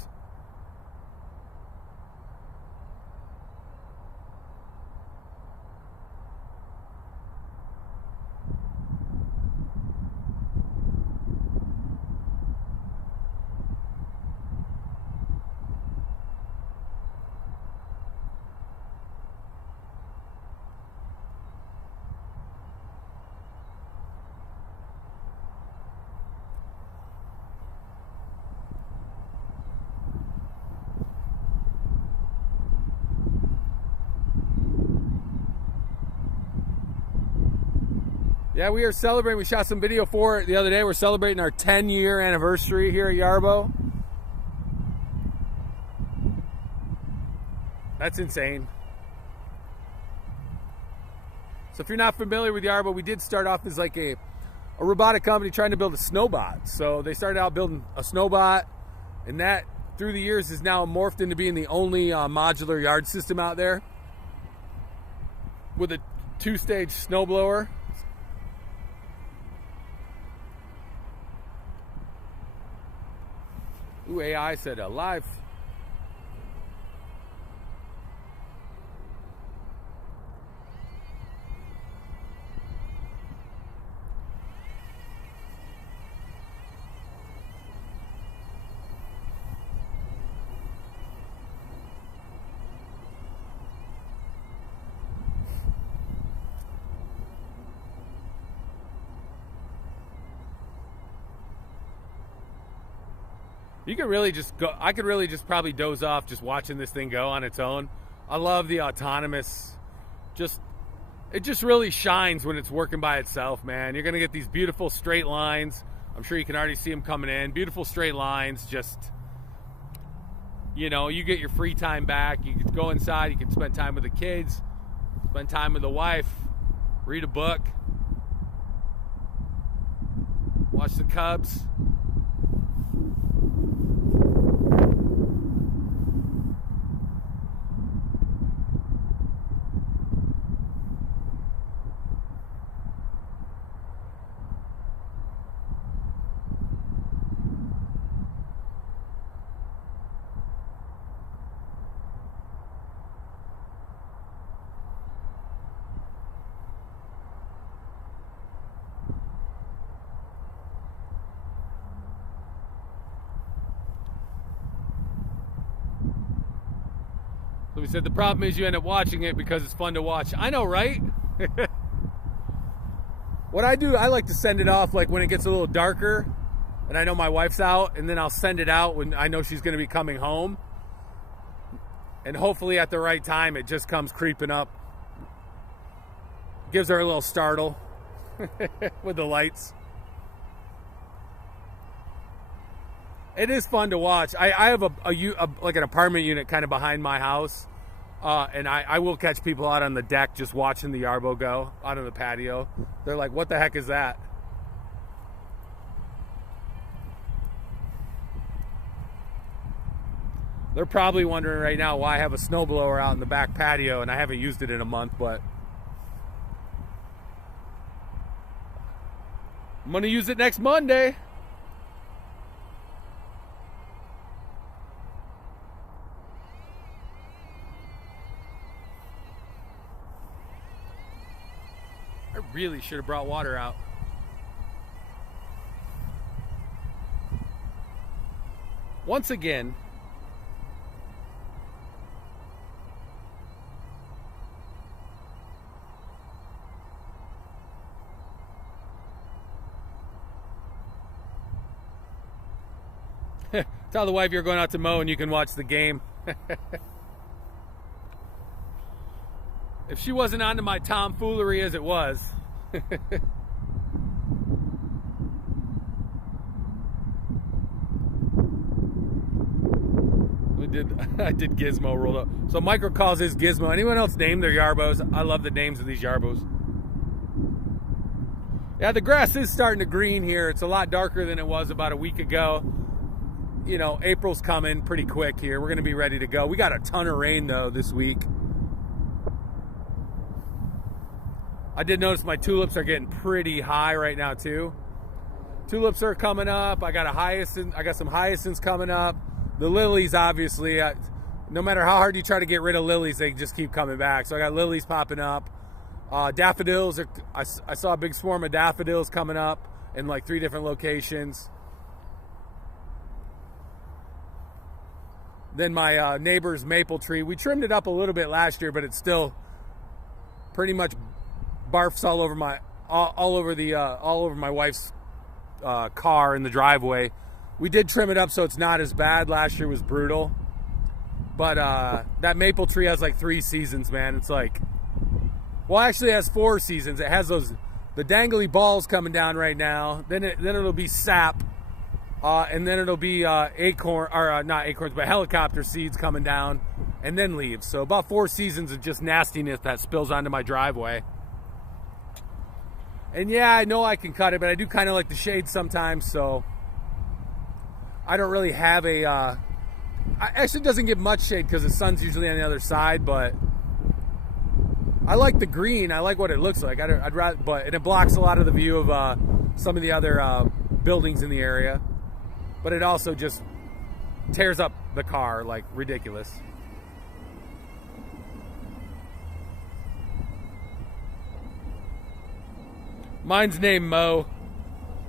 Yeah, we are celebrating. We shot some video for it the other day. We're celebrating our 10-year anniversary here at Yarbo. That's insane. So if you're not familiar with Yarbo, we did start off as like a robotic company trying to build a snowbot. So they started out building a snowbot, and that through the years is now morphed into being the only modular yard system out there with a 2-stage snowblower. Ooh, AI said live. You could really just go. I could really just probably doze off just watching this thing go on its own. I love the autonomous. It just really shines when it's working by itself, man. You're gonna get these beautiful straight lines. I'm sure you can already see them coming in. Beautiful straight lines. Just, you know, you get your free time back. You can go inside. You can spend time with the kids. Spend time with the wife. Read a book. Watch the Cubs. So we said the problem is you end up watching it because it's fun to watch. I know, right? What I do, I like to send it off like when it gets a little darker and I know my wife's out, and then I'll send it out when I know she's going to be coming home. And hopefully at the right time, it just comes creeping up. Gives her a little startle with the lights. It is fun to watch. I have like an apartment unit kind of behind my house, and I will catch people out on the deck just watching the Yarbo go out on the patio. They're like, "What the heck is that?" They're probably wondering right now why I have a snowblower out in the back patio and I haven't used it in a month, but I'm gonna use it next Monday. I really should have brought water out. Once again, tell the wife you're going out to mow and you can watch the game. If she wasn't onto my tomfoolery as it was. I did Gizmo rolled up. So Micro calls his Gizmo. Anyone else name their Yarbos? I love the names of these Yarbos. Yeah, the grass is starting to green here. It's a lot darker than it was about a week ago. You know, April's coming pretty quick here. We're going to be ready to go. We got a ton of rain, though, this week. I did notice my tulips are getting pretty high right now, too. Tulips are coming up. I got some hyacinths coming up. The lilies, obviously, no matter how hard you try to get rid of lilies, they just keep coming back. So I got lilies popping up. Daffodils, I saw a big swarm of daffodils coming up in like 3 different locations. Then my neighbor's maple tree, we trimmed it up a little bit last year, but it's still pretty much barfs all over my wife's car in the driveway. We did trim it up so it's not as bad. Last year was brutal, but that maple tree has like 3 seasons, man. It's like, well, actually it has 4 seasons. It has the dangly balls coming down right now. Then it'll be sap. And then it'll be not acorns, but helicopter seeds coming down, and then leaves. So about 4 seasons of just nastiness that spills onto my driveway. And yeah, I know I can cut it, but I do kind of like the shade sometimes, so I don't really have actually doesn't get much shade because the sun's usually on the other side, but I like the green. I like what it looks like. I'd rather, and it blocks a lot of the view of some of the other buildings in the area. But it also just tears up the car like ridiculous. Mine's named Mo.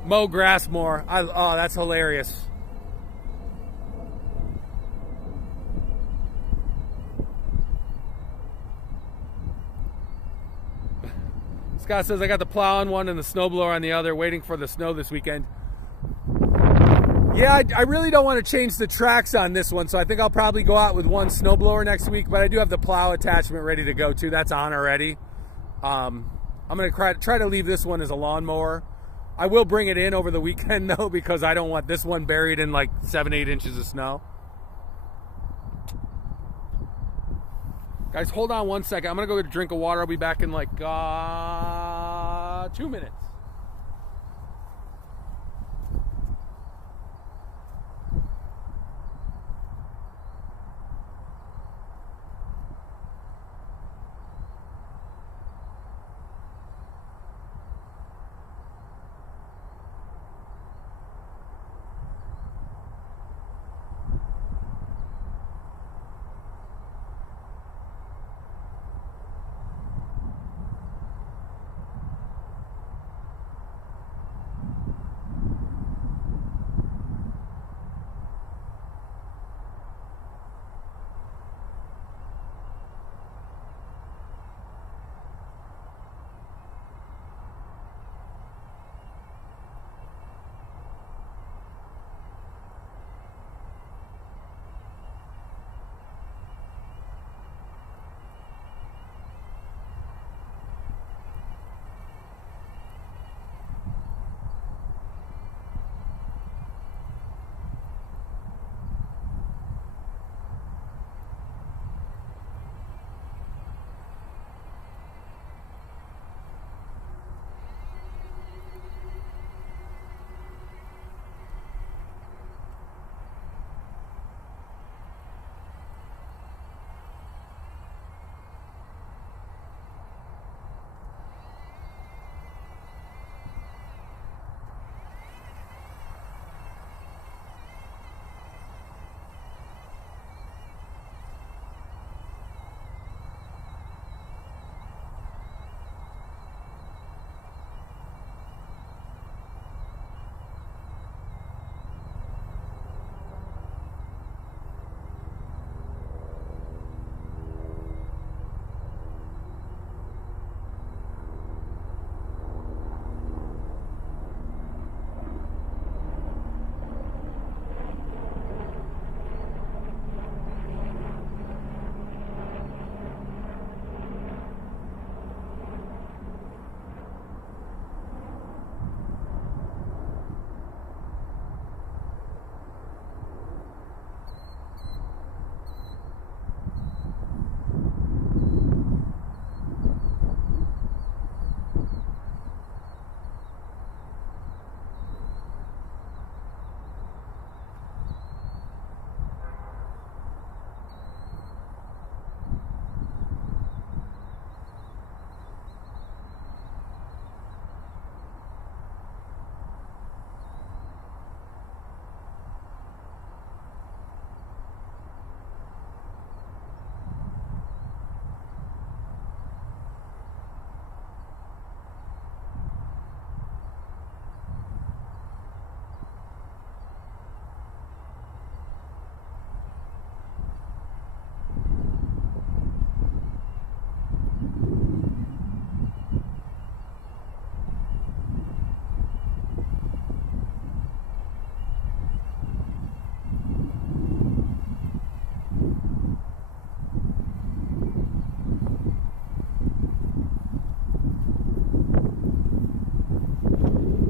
Mo Grassmore. Oh, that's hilarious. Scott says, I got the plow on one and the snowblower on the other, waiting for the snow this weekend. Yeah, I really don't want to change the tracks on this one, so I think I'll probably go out with one snowblower next week, but I do have the plow attachment ready to go too. That's on already. I'm going to try to leave this one as a lawnmower. I will bring it in over the weekend though, because I don't want this one buried in like 7-8 inches of snow. Guys, hold on one second. I'm going to go get a drink of water. I'll be back in like 2 minutes.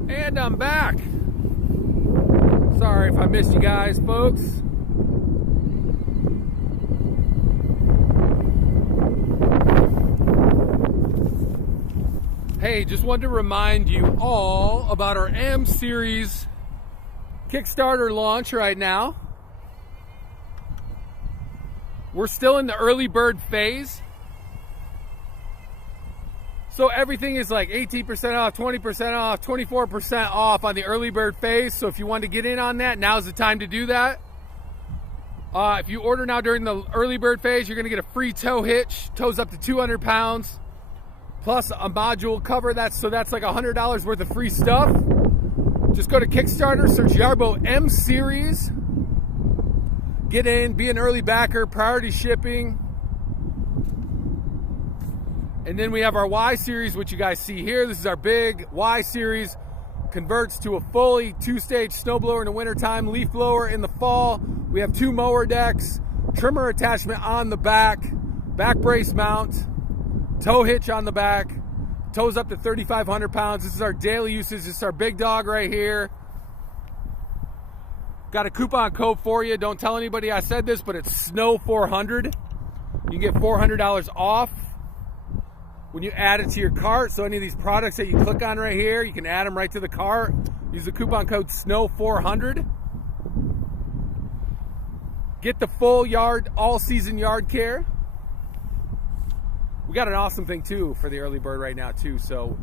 And I'm back. Sorry if I missed you guys, folks. Hey, just wanted to remind you all about our M Series Kickstarter launch right now. We're still in the early bird phase. So everything is like 18% off, 20% off, 24% off on the early bird phase. So if you want to get in on that, now's the time to do that. If you order now during the early bird phase, you're going to get a free tow hitch. Tows up to 200 pounds. Plus a module cover. That's like $100 worth of free stuff. Just go to Kickstarter, search Yarbo M Series. Get in, be an early backer, priority shipping. And then we have our Y Series, which you guys see here. This is our big Y Series. converts to a fully 2-stage snowblower in the wintertime, leaf blower in the fall. We have 2 mower decks, trimmer attachment on the back brace mount, tow hitch on the back, tows up to 3,500 pounds. This is our daily usage. This is our big dog right here. Got a coupon code for you. Don't tell anybody I said this, but it's SNOW400. You can get $400 off when you add it to your cart. So any of these products that you click on right here, you can add them right to the cart. Use the coupon code SNOW400. Get the full yard, all-season yard care. We got an awesome thing too for the early bird right now too. So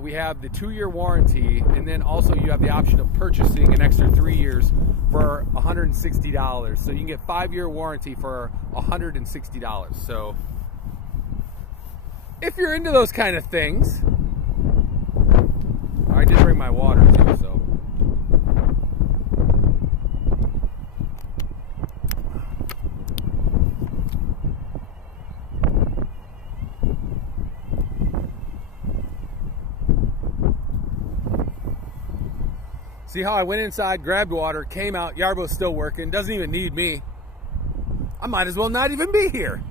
we have the 2-year warranty, and then also you have the option of purchasing an extra 3 years for $160. So you can get 5-year warranty for $160. So if you're into those kind of things, I did bring my water too, so. See how I went inside, grabbed water, came out, Yarbo's still working, doesn't even need me. I might as well not even be here.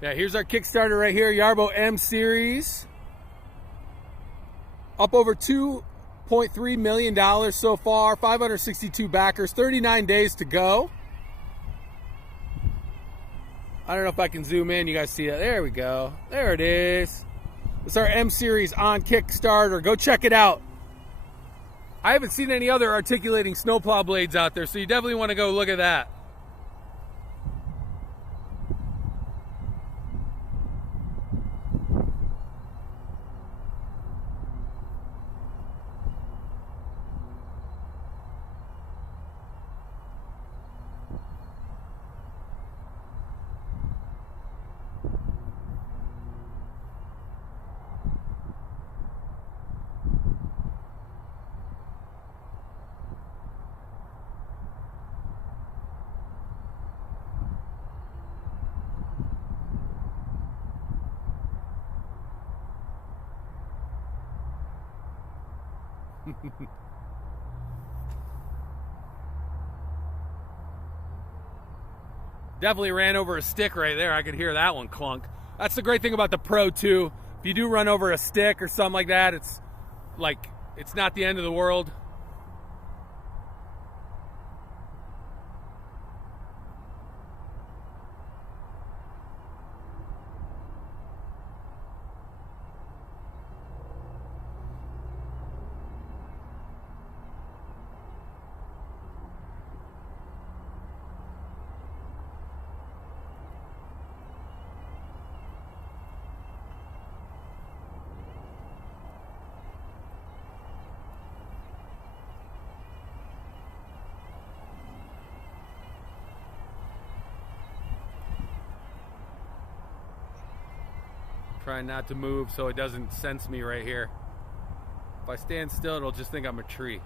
Yeah, here's our Kickstarter right here, Yarbo M Series. Up over $2.3 million so far, 562 backers, 39 days to go. I don't know if I can zoom in. You guys see that? There we go. There it is. It's our M Series on Kickstarter. Go check it out. I haven't seen any other articulating snowplow blades out there, so you definitely want to go look at that. Definitely ran over a stick right there. I could hear that one clunk. That's the great thing about the Pro too. If you do run over a stick or something like that, it's not the end of the world. Trying not to move so it doesn't sense me right here. If I stand still, it'll just think I'm a tree.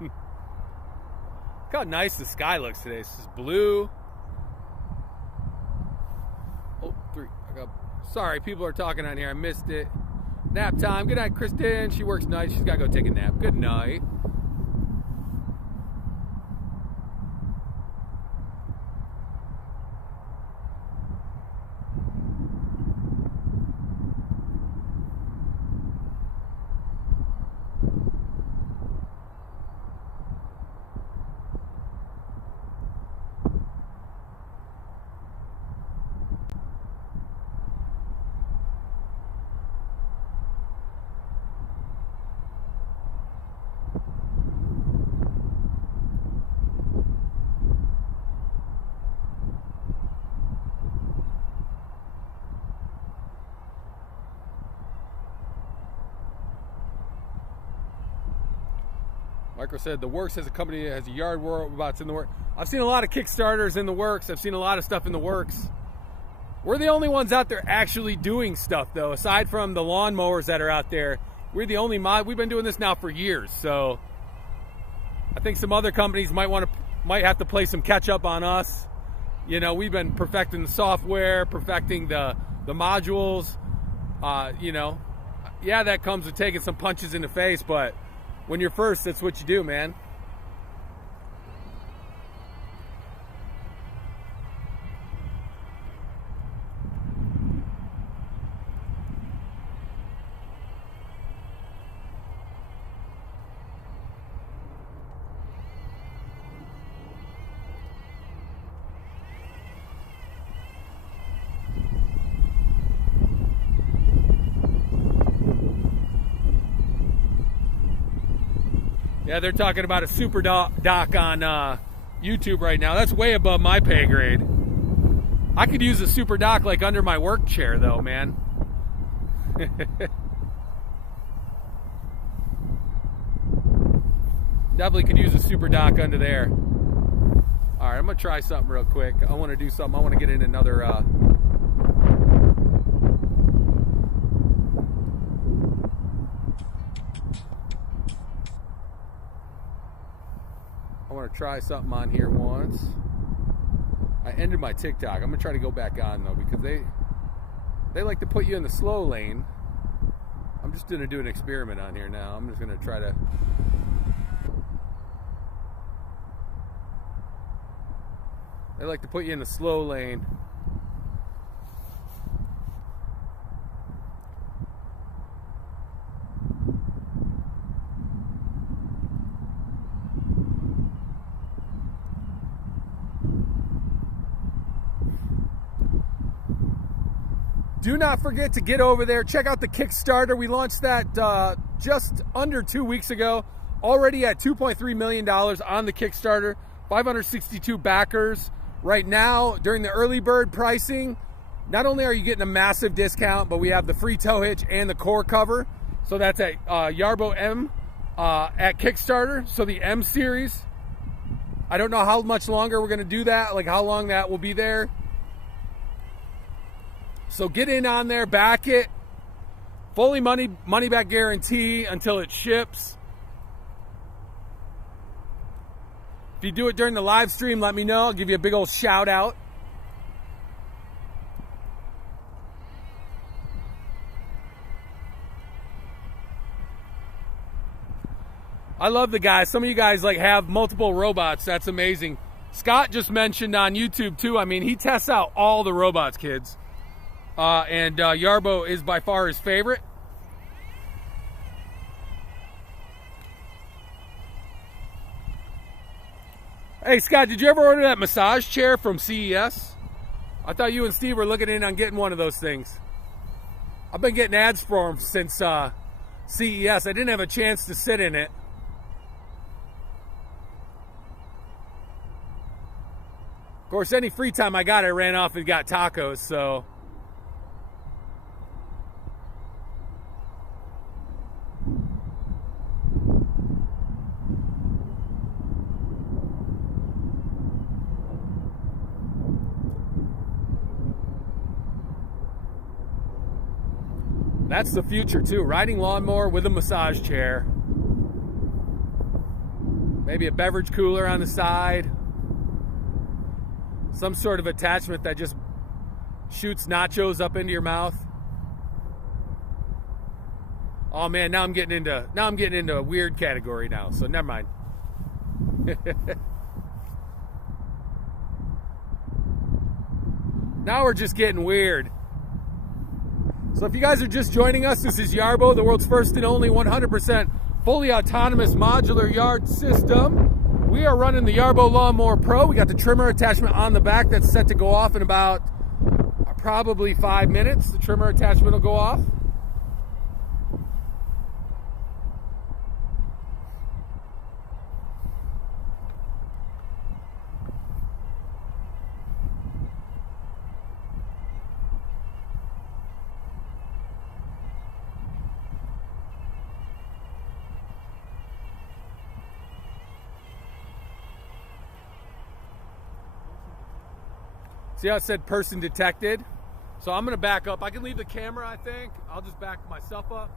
Look how nice the sky looks today. It's just blue. Oh, 3. Sorry, people are talking on here. I missed it. Nap time. Good night, Kristen. She works nights. She's got to go take a nap. Good night. Micro said the Works has a company that has a yard robots in the works. I've seen a lot of Kickstarters in the works. I've seen a lot of stuff in the works. We're the only ones out there actually doing stuff, though. Aside from the lawnmowers that are out there, we're the only We've been doing this now for years, so I think some other companies might have to play some catch up on us. You know, we've been perfecting the software, perfecting the modules. You know, yeah, that comes with taking some punches in the face, but when you're first, that's what you do, man. Yeah, they're talking about a super doc on YouTube right now. That's way above my pay grade. I could use a super doc like under my work chair, though, man. Definitely could use a super doc under there. All right, I'm gonna try something real quick. I want to do something. I want to get in another. I want to try something on here once. I ended my TikTok. I'm gonna try to go back on though because they like to put you in the slow lane. I'm just gonna do an experiment on here now. I'm just gonna try to. They like to put you in the slow lane. Do not forget to get over there. Check out the Kickstarter. We launched that just under 2 weeks ago. Already at $2.3 million on the Kickstarter. 562 backers. Right now, during the early bird pricing, not only are you getting a massive discount, but we have the free tow hitch and the core cover. So that's at Yarbo M at Kickstarter. So the M series. I don't know how much longer we're going to do that, like how long that will be there. So get in on there, back it. Fully money back guarantee until it ships. If you do it during the live stream, let me know. I'll give you a big old shout out. I love the guys. Some of you guys like have multiple robots. That's amazing. Scott just mentioned on YouTube too. I mean, he tests out all the robots, kids. And Yarbo is by far his favorite. Hey, Scott, did you ever order that massage chair from CES? I thought you and Steve were looking in on getting one of those things. I've been getting ads for them since CES. I didn't have a chance to sit in it. Of course, any free time I got, I ran off and got tacos, so... That's the future too, riding lawnmower with a massage chair. Maybe a beverage cooler on the side. Some sort of attachment that just shoots nachos up into your mouth. Oh man, now I'm getting into a weird category now, so never mind. Now we're just getting weird. So if you guys are just joining us, this is Yarbo, the world's first and only 100% fully autonomous modular yard system. We are running the Yarbo Lawnmower Pro. We got the trimmer attachment on the back that's set to go off in about probably 5 minutes. The trimmer attachment will go off. See how it said person detected? So I'm going to back up. I can leave the camera, I think. I'll just back myself up.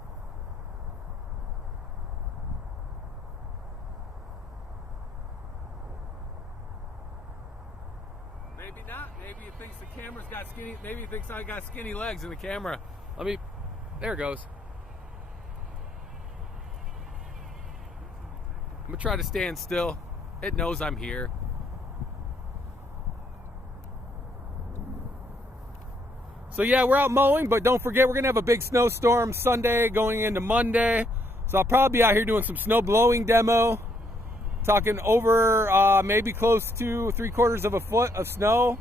Maybe not. Maybe he thinks the camera's got skinny. Maybe he thinks I got skinny legs in the camera. Let me. There it goes. I'm gonna try to stand still. It knows I'm here. So yeah, we're out mowing, but don't forget we're gonna have a big snowstorm Sunday going into Monday. So I'll probably be out here doing some snow blowing demo. Talking over maybe close to 3/4 of a foot of snow.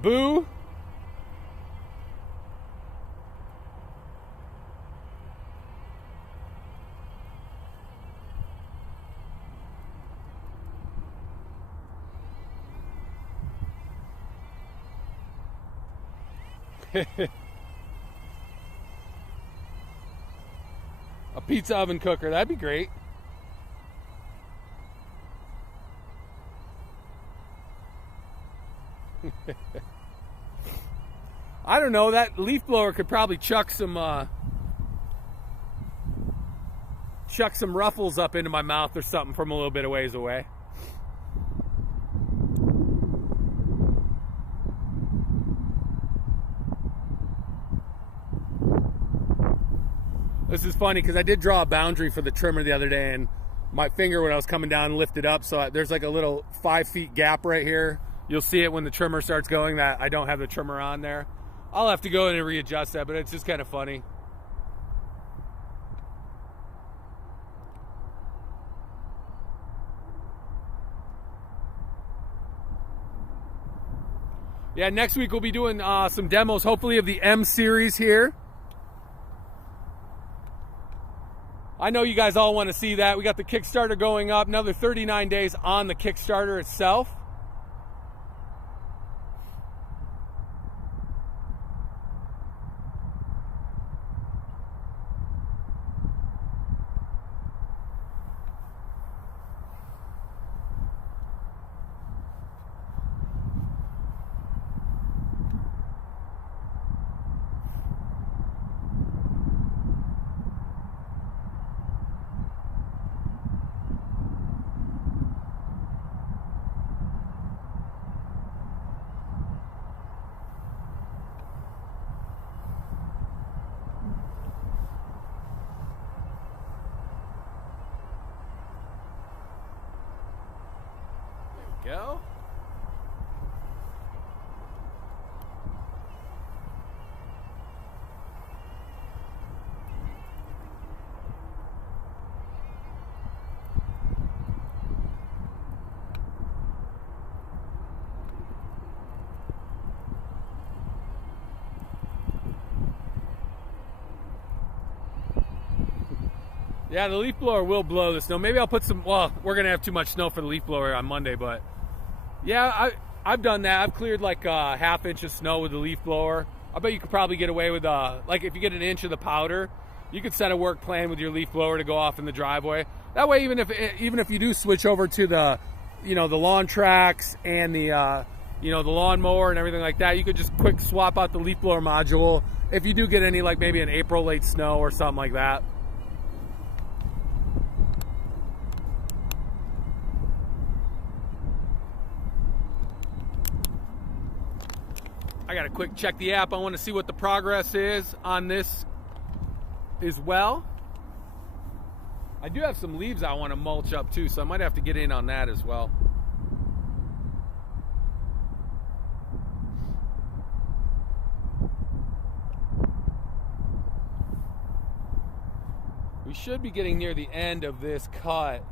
Boo. A pizza oven cooker, that'd be great. I don't know, that leaf blower could probably chuck some ruffles up into my mouth or something from a little bit of ways away. This is funny because I did draw a boundary for the trimmer the other day, and my finger when I was coming down lifted up, so there's like a little 5 feet gap right here. You'll see it when the trimmer starts going that I don't have the trimmer on there. I'll have to go in and readjust that, but it's just kind of funny. Yeah, next week we'll be doing some demos, hopefully, of the M series here. I know you guys all want to see that. We got the Kickstarter going up, another 39 days on the Kickstarter itself. Go. Yeah, the leaf blower will blow the snow. Maybe I'll put some, well, we're going to have too much snow for the leaf blower on Monday, but yeah, I've done that. I've cleared like a ½ inch of snow with the leaf blower. I bet you could probably get away with, like if you get an inch of the powder, you could set a work plan with your leaf blower to go off in the driveway. That way, even if you do switch over to the, the lawn tracks and the, the lawnmower and everything like that, you could just quick swap out the leaf blower module if you do get any, like maybe an April late snow or something like that. I gotta quick check the app. I want to see what the progress is on this as well. I do have some leaves I want to mulch up too, so I might have to get in on that as well. We should be getting near the end of this cut.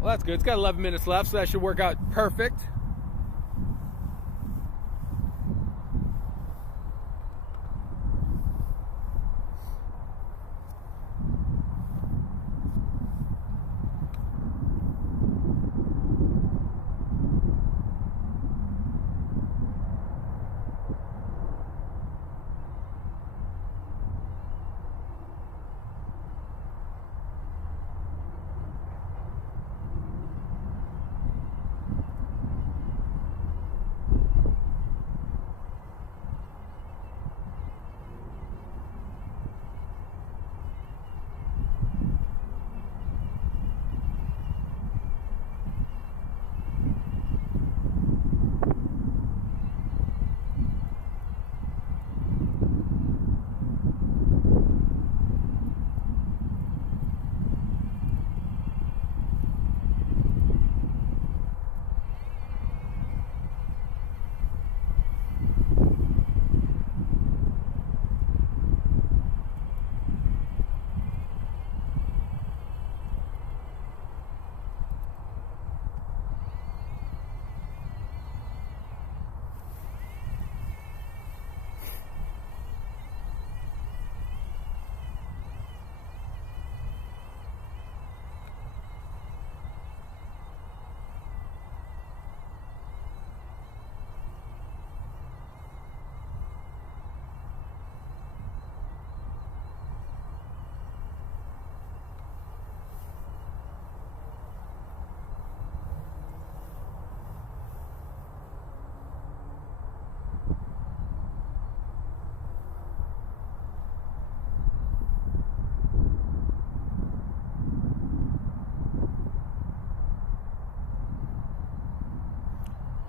Well, that's good. It's got 11 minutes left, so that should work out perfect.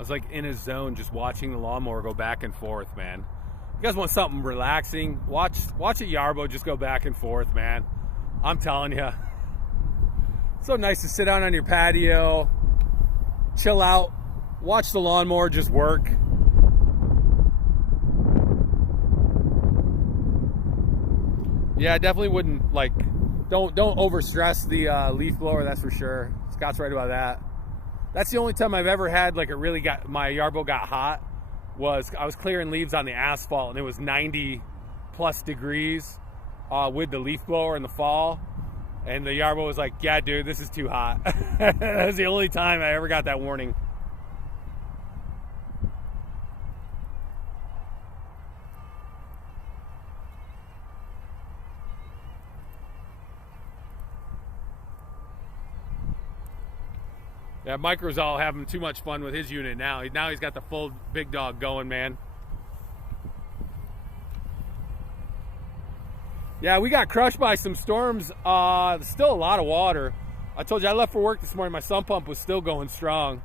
was like in a zone just watching the lawnmower go back and forth, man. You guys want something relaxing? Watch a Yarbo just go back and forth, man. I'm telling you. So nice to sit down on your patio, chill out, watch the lawnmower just work. Yeah, I definitely wouldn't, like, don't overstress the leaf blower, that's for sure. Scott's right about that. That's the only time I've ever had, like, my Yarbo got hot, was I was clearing leaves on the asphalt, and it was 90 plus degrees with the leaf blower in the fall. And the Yarbo was like, yeah, dude, this is too hot. That was the only time I ever got that warning. Yeah, Micro's all having too much fun with his unit now. Now he's got the full big dog going, man. Yeah, we got crushed by some storms. There's still a lot of water. I told you I left for work this morning. My sump pump was still going strong.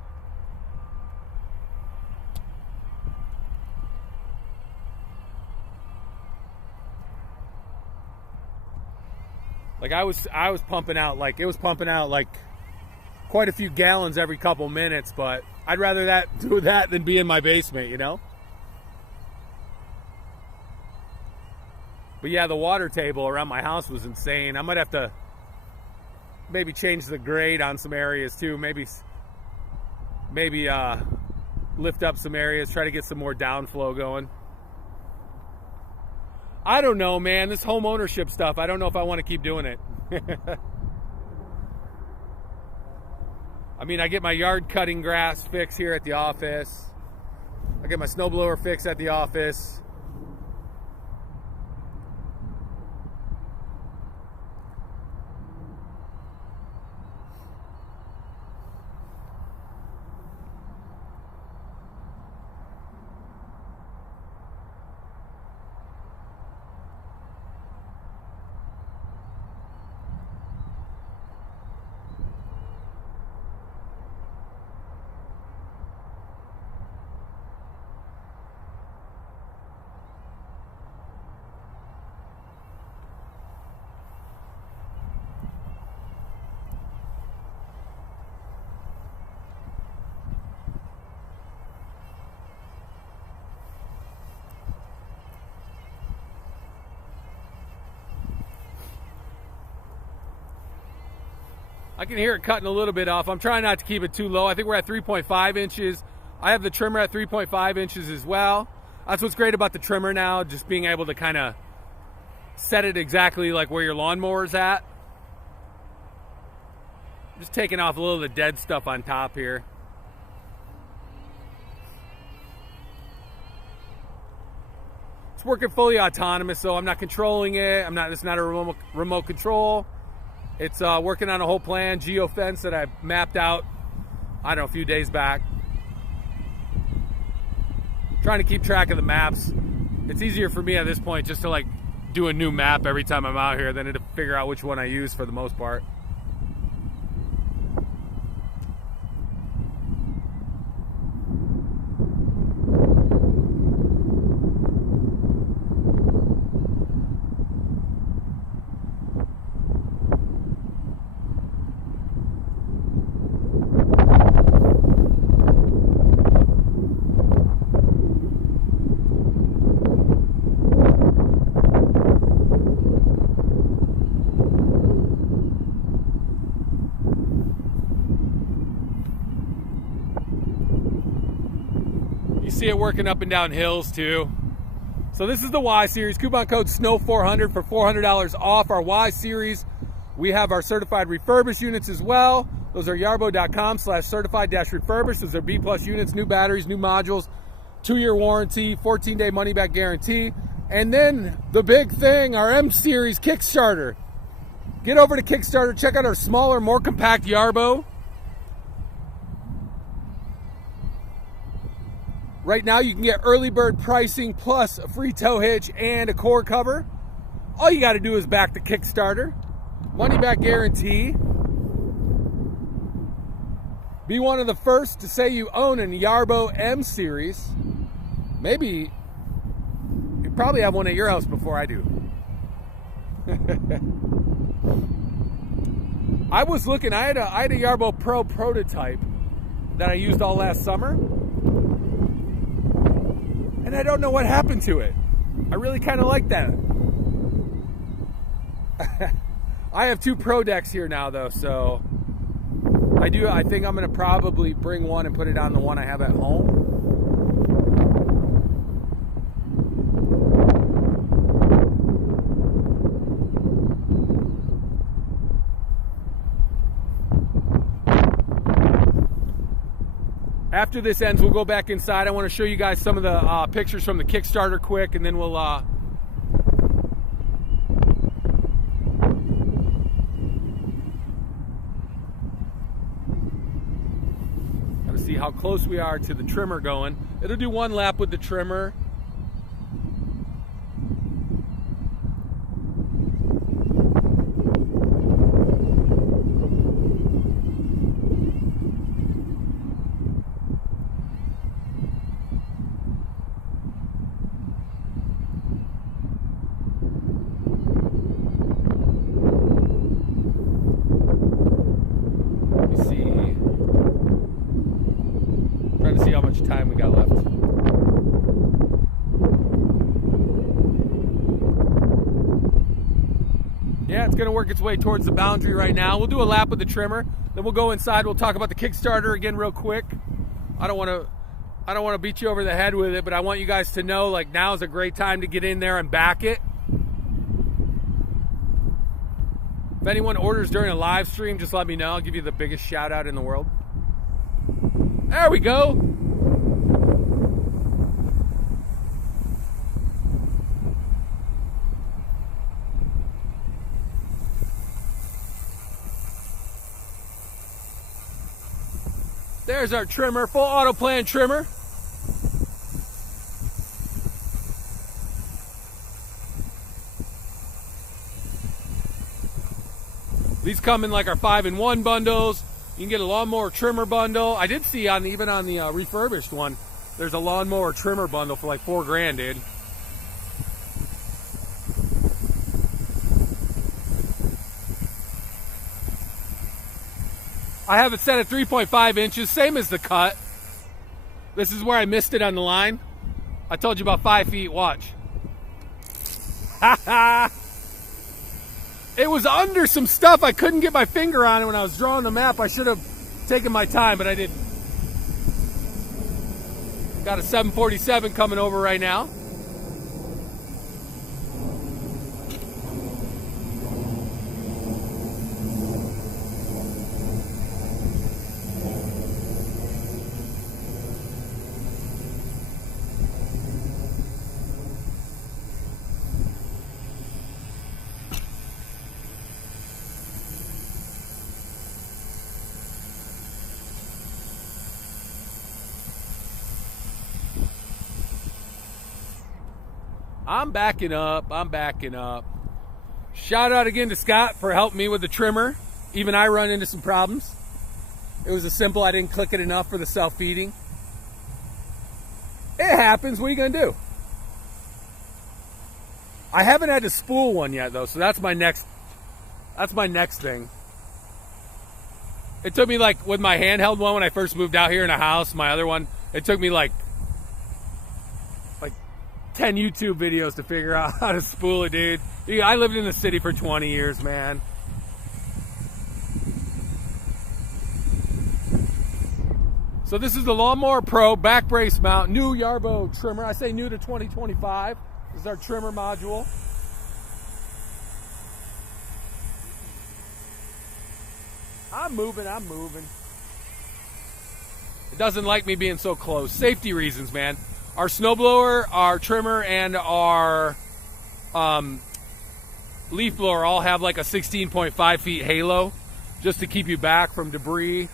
Like I was pumping out, like it was pumping out like quite a few gallons every couple minutes, but I'd rather do that than be in my basement, you know? But yeah, the water table around my house was insane. I might have to maybe change the grade on some areas too. Maybe lift up some areas, try to get some more downflow going. I don't know, man. This home ownership stuff, I don't know if I want to keep doing it. I mean, I get my yard cutting grass fix here at the office. I get my snowblower fix at the office. I can hear it cutting a little bit off. I'm trying not to keep it too low. I think we're at 3.5 inches. I have the trimmer at 3.5 inches as well. That's what's great about the trimmer now, just being able to kind of set it exactly like where your lawnmower's at. Just taking off a little of the dead stuff on top here. It's working fully autonomous, so I'm not controlling it. It's not a remote control. It's working on a whole plan, geofence that I mapped out, I don't know, a few days back. Trying to keep track of the maps. It's easier for me at this point just to like do a new map every time I'm out here than to figure out which one I use for the most part. See it working up and down hills too. So this is the Y series. Coupon code SNOW400 for $400 off our Y series. We have our certified refurbished units as well. Those are yarbo.com/certified-refurbished. Those are B+ units, new batteries, new modules, 2-year warranty, 14-day money-back guarantee. And then the big thing, our M series Kickstarter. Get over to Kickstarter, check out our smaller, more compact Yarbo. Right now you can get early bird pricing plus a free tow hitch and a core cover. All you got to do is back the Kickstarter. Money back guarantee. Be one of the first to say you own an Yarbo M series. Maybe you probably have one at your house before I do. I was looking, I had a Yarbo Pro prototype that I used all last summer. And I don't know what happened to it. I really kind of like that. I have 2 Pro decks here now though, so I think I'm gonna probably bring one and put it on the one I have at home. After this ends, we'll go back inside. I want to show you guys some of the pictures from the Kickstarter quick, and then we'll gotta see how close we are to the trimmer going. It'll do 1 lap with the trimmer. See how much time we got left. Yeah, it's gonna work its way towards the boundary right now. We'll do a lap with the trimmer, then we'll go inside. We'll talk about the Kickstarter again real quick. I don't want to beat you over the head with it, but I want you guys to know, like, now is a great time to get in there and back it. If anyone orders during a live stream, just let me know. I'll give you the biggest shout out in the world. There we go. There's our trimmer, full auto plan trimmer. These come in like our 5-in-1 bundles. You can get a lawnmower trimmer bundle. I did see even on the refurbished one, there's a lawnmower trimmer bundle for like $4,000, dude. I have it set at 3.5 inches, same as the cut. This is where I missed it on the line. I told you about 5 feet, watch. It was under some stuff. I couldn't get my finger on it when I was drawing the map. I should have taken my time, but I didn't. Got a 747 coming over right now. I'm backing up. Shout out again to Scott for helping me with the trimmer. Even I run into some problems. It was a simple, I didn't click it enough for the self-feeding. It happens, what are you gonna do? I haven't had to spool one yet though, so that's my next thing. It took me like, with my handheld one when I first moved out here in a house, my other one, it took me like 10 YouTube videos to figure out how to spool it, dude. I lived in the city for 20 years, man. So this is the Lawnmower Pro back brace mount, new Yarbo trimmer. I say new to 2025. This is our trimmer module. I'm moving. It doesn't like me being so close. Safety reasons, man. Our snowblower, our trimmer, and our leaf blower all have like a 16.5 feet halo just to keep you back from debris.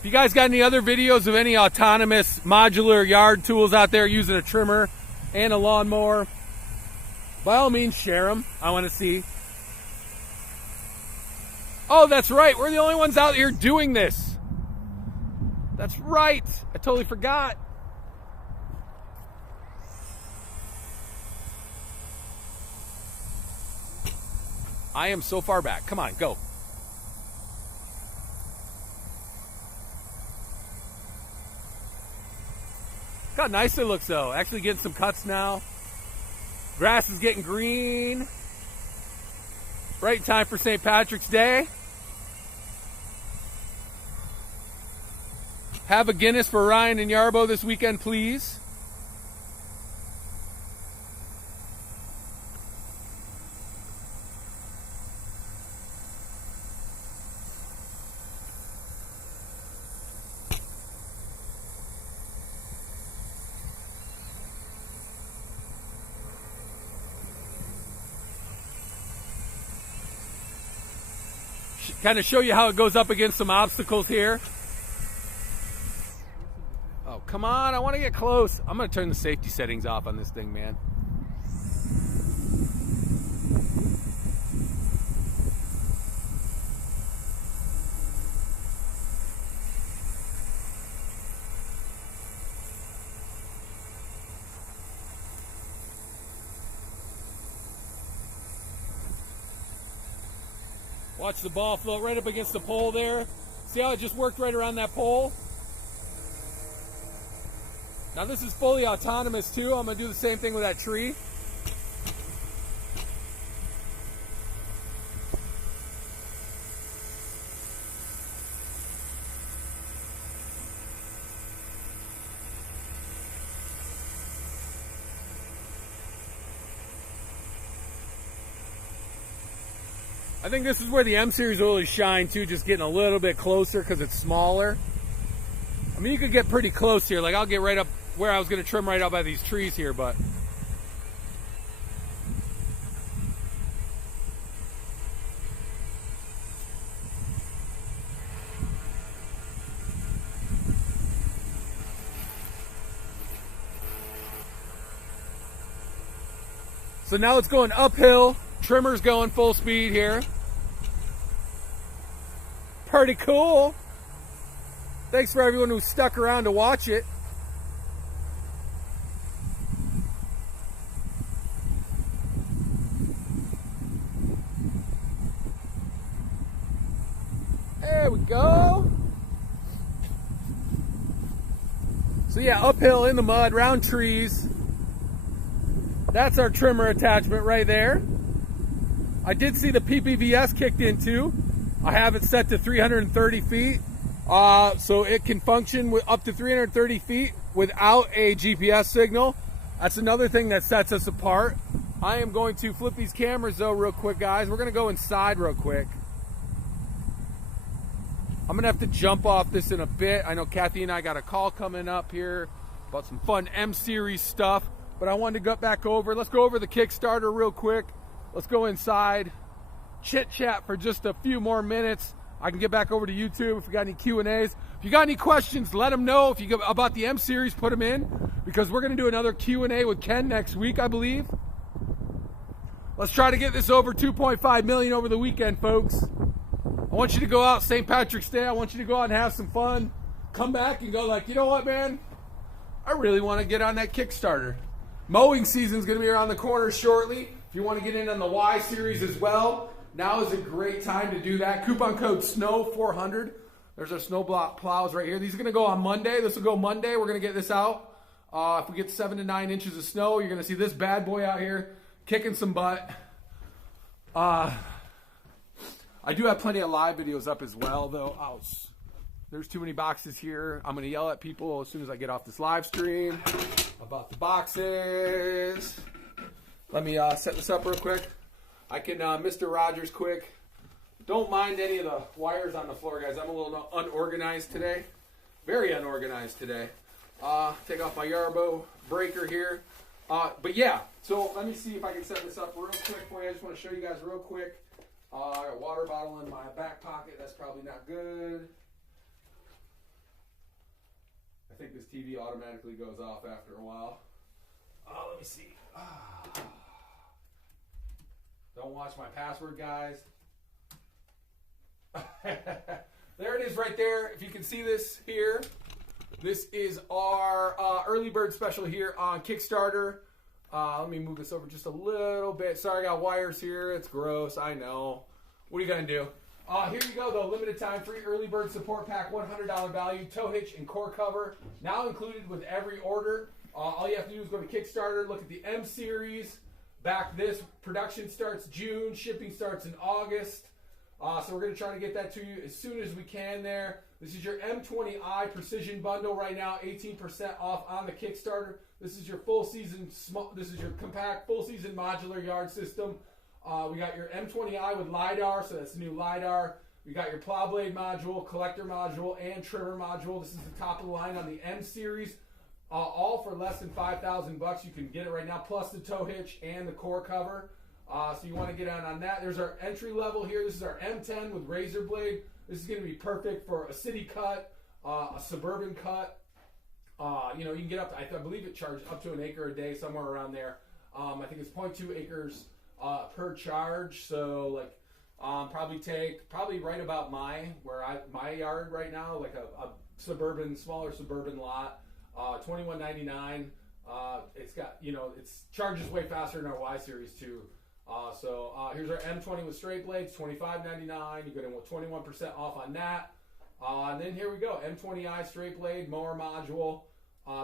If you guys got any other videos of any autonomous modular yard tools out there using a trimmer and a lawnmower, By all means, share them. I want to see. Oh, that's right. We're the only ones out here doing this. That's right. I totally forgot. I am so far back. Come on, go. Look how nice it looks, though. Actually getting some cuts now. Grass is getting green. Right in time for St. Patrick's Day. Have a Guinness for Ryan and Yarbo this weekend, please. Kind of show you how it goes up against some obstacles here. Oh, come on. I want to get close. I'm going to turn the safety settings off on this thing, man. Watch the ball float right up against the pole there. See how it just worked right around that pole? Now this is fully autonomous too. I'm going to do the same thing with that tree. I think this is where the M series will really shine too, just getting a little bit closer because it's smaller. I mean, you could get pretty close here. Like I'll get right up where I was going to trim right out by these trees here, but so now it's going uphill. Trimmer's going full speed here. Pretty cool. Thanks for everyone who stuck around to watch it. There we go. So yeah, uphill in the mud, round trees. That's our trimmer attachment right there. I did see the PPVS kicked in too. I have it set to 330 feet. So it can function with up to 330 feet without a GPS signal. That's another thing that sets us apart. I am going to flip these cameras though real quick, guys. We're gonna go inside real quick. I'm gonna have to jump off this in a bit. I know Kathy and I got a call coming up here about some fun M series stuff, but I wanted to go back over. Let's go over the Kickstarter real quick. Let's go inside, chit chat for just a few more minutes. I can get back over to YouTube if you got any Q&As. If you got any questions, let them know. If you go about the M series, put them in, because we're going to do another Q&A with Ken next week, I believe. Let's try to get this over 2.5 million over the weekend, folks. I want you to go out St. Patrick's Day. I want you to go out and have some fun. Come back and go like, you know what, man? I really want to get on that Kickstarter. Mowing season's going to be around the corner shortly. If you want to get in on the Y series as well, now is a great time to do that. Coupon code SNOW400. There's our snow block plows right here. These are going to go on Monday. This will go Monday. We're going to get this out. If we get 7 to 9 inches of snow, you're going to see this bad boy out here kicking some butt. I do have plenty of live videos up as well, though. Ouch. There's too many boxes here. I'm going to yell at people as soon as I get off this live stream about the boxes. Let me set this up real quick. I can Mr. Rogers quick. Don't mind any of the wires on the floor, guys. I'm a little unorganized today. Very unorganized today. Take off my Yarbo breaker here. But yeah, so let me see if I can set this up real quick for you. I just want to show you guys real quick. I got a water bottle in my back pocket. That's probably not good. I think this TV automatically goes off after a while. Let me see. Don't watch my password, guys. There it is right there. If you can see this here, this is our early bird special here on Kickstarter. Let me move this over just a little bit. Sorry, I got wires here. It's gross, I know. What are you going to do? Here you go, though. Limited time free early bird support pack, $100 value, tow hitch and core cover. Now included with every order. All you have to do is go to Kickstarter, look at the M series. Back this. Production starts June. Shipping starts in August. So we're going to try to get that to you as soon as we can there. This is your M20i Precision Bundle right now, 18% off on the Kickstarter. This is your full season, this is your compact full season modular yard system. We got your M20i with LiDAR, so that's the new LiDAR. We got your plow blade module, collector module, and trimmer module. This is the top of the line on the M series. All for less than $5,000. You can get it right now, plus the tow hitch and the core cover. So you want to get on that. There's our entry level here. This is our M10 with razor blade. This is going to be perfect for a city cut, a suburban cut. You know, you can get up to, I believe it charges up to an acre a day, somewhere around there. I think it's 0.2 acres per charge. So like, probably right about my yard right now, like a smaller suburban lot, $21.99. It's got, you know, it's charges way faster than our Y series too. Here's our M20 with straight blades, $25.99. You get in with 21% off on that. And then here we go, M20i straight blade mower module.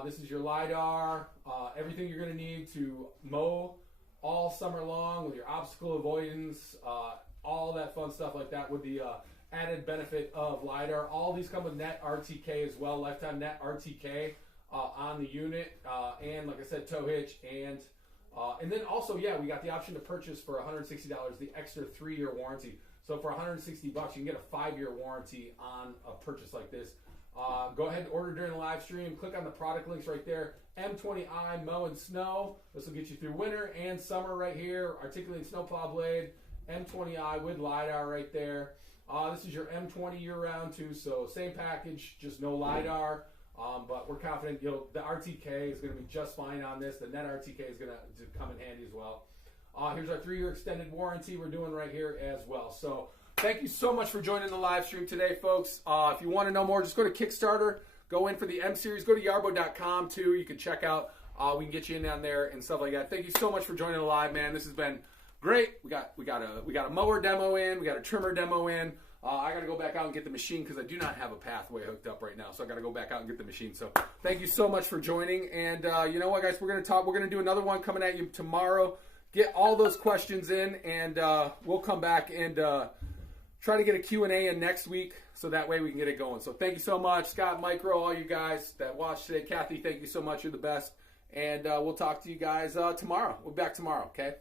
This is your LiDAR, everything you're going to need to mow all summer long with your obstacle avoidance, all that fun stuff like that with the added benefit of LiDAR. All these come with net RTK as well, lifetime net RTK on the unit, and like I said, tow hitch, and then also, yeah, we got the option to purchase for $160 the extra 3-year warranty. So for $160, you can get a 5-year warranty on a purchase like this. Go ahead and order during the live stream. Click on the product links right there. M20i Mow and Snow. This will get you through winter and summer right here. Articulating snowplow blade. M20i with LiDAR right there. This is your M20 year-round too. So same package, just no LiDAR. But we're confident, you know, the RTK is going to be just fine on this. The net RTK is going to come in handy as well. Here's our 3-year extended warranty we're doing right here as well. So thank you so much for joining the live stream today, folks. If you want to know more, just go to Kickstarter. Go in for the M series. Go to yarbo.com too. You can check out. We can get you in down there and stuff like that. Thank you so much for joining the live, man. This has been great. We got a mower demo in. We got a trimmer demo in. I got to go back out and get the machine because I do not have a pathway hooked up right now. So I got to go back out and get the machine. So thank you so much for joining. And you know what, guys? We're going to do another one coming at you tomorrow. Get all those questions in, and we'll come back and try to get a Q&A in next week so that way we can get it going. So thank you so much. Scott, Micro, all you guys that watched today. Kathy, thank you so much. You're the best. And we'll talk to you guys tomorrow. We'll be back tomorrow, okay?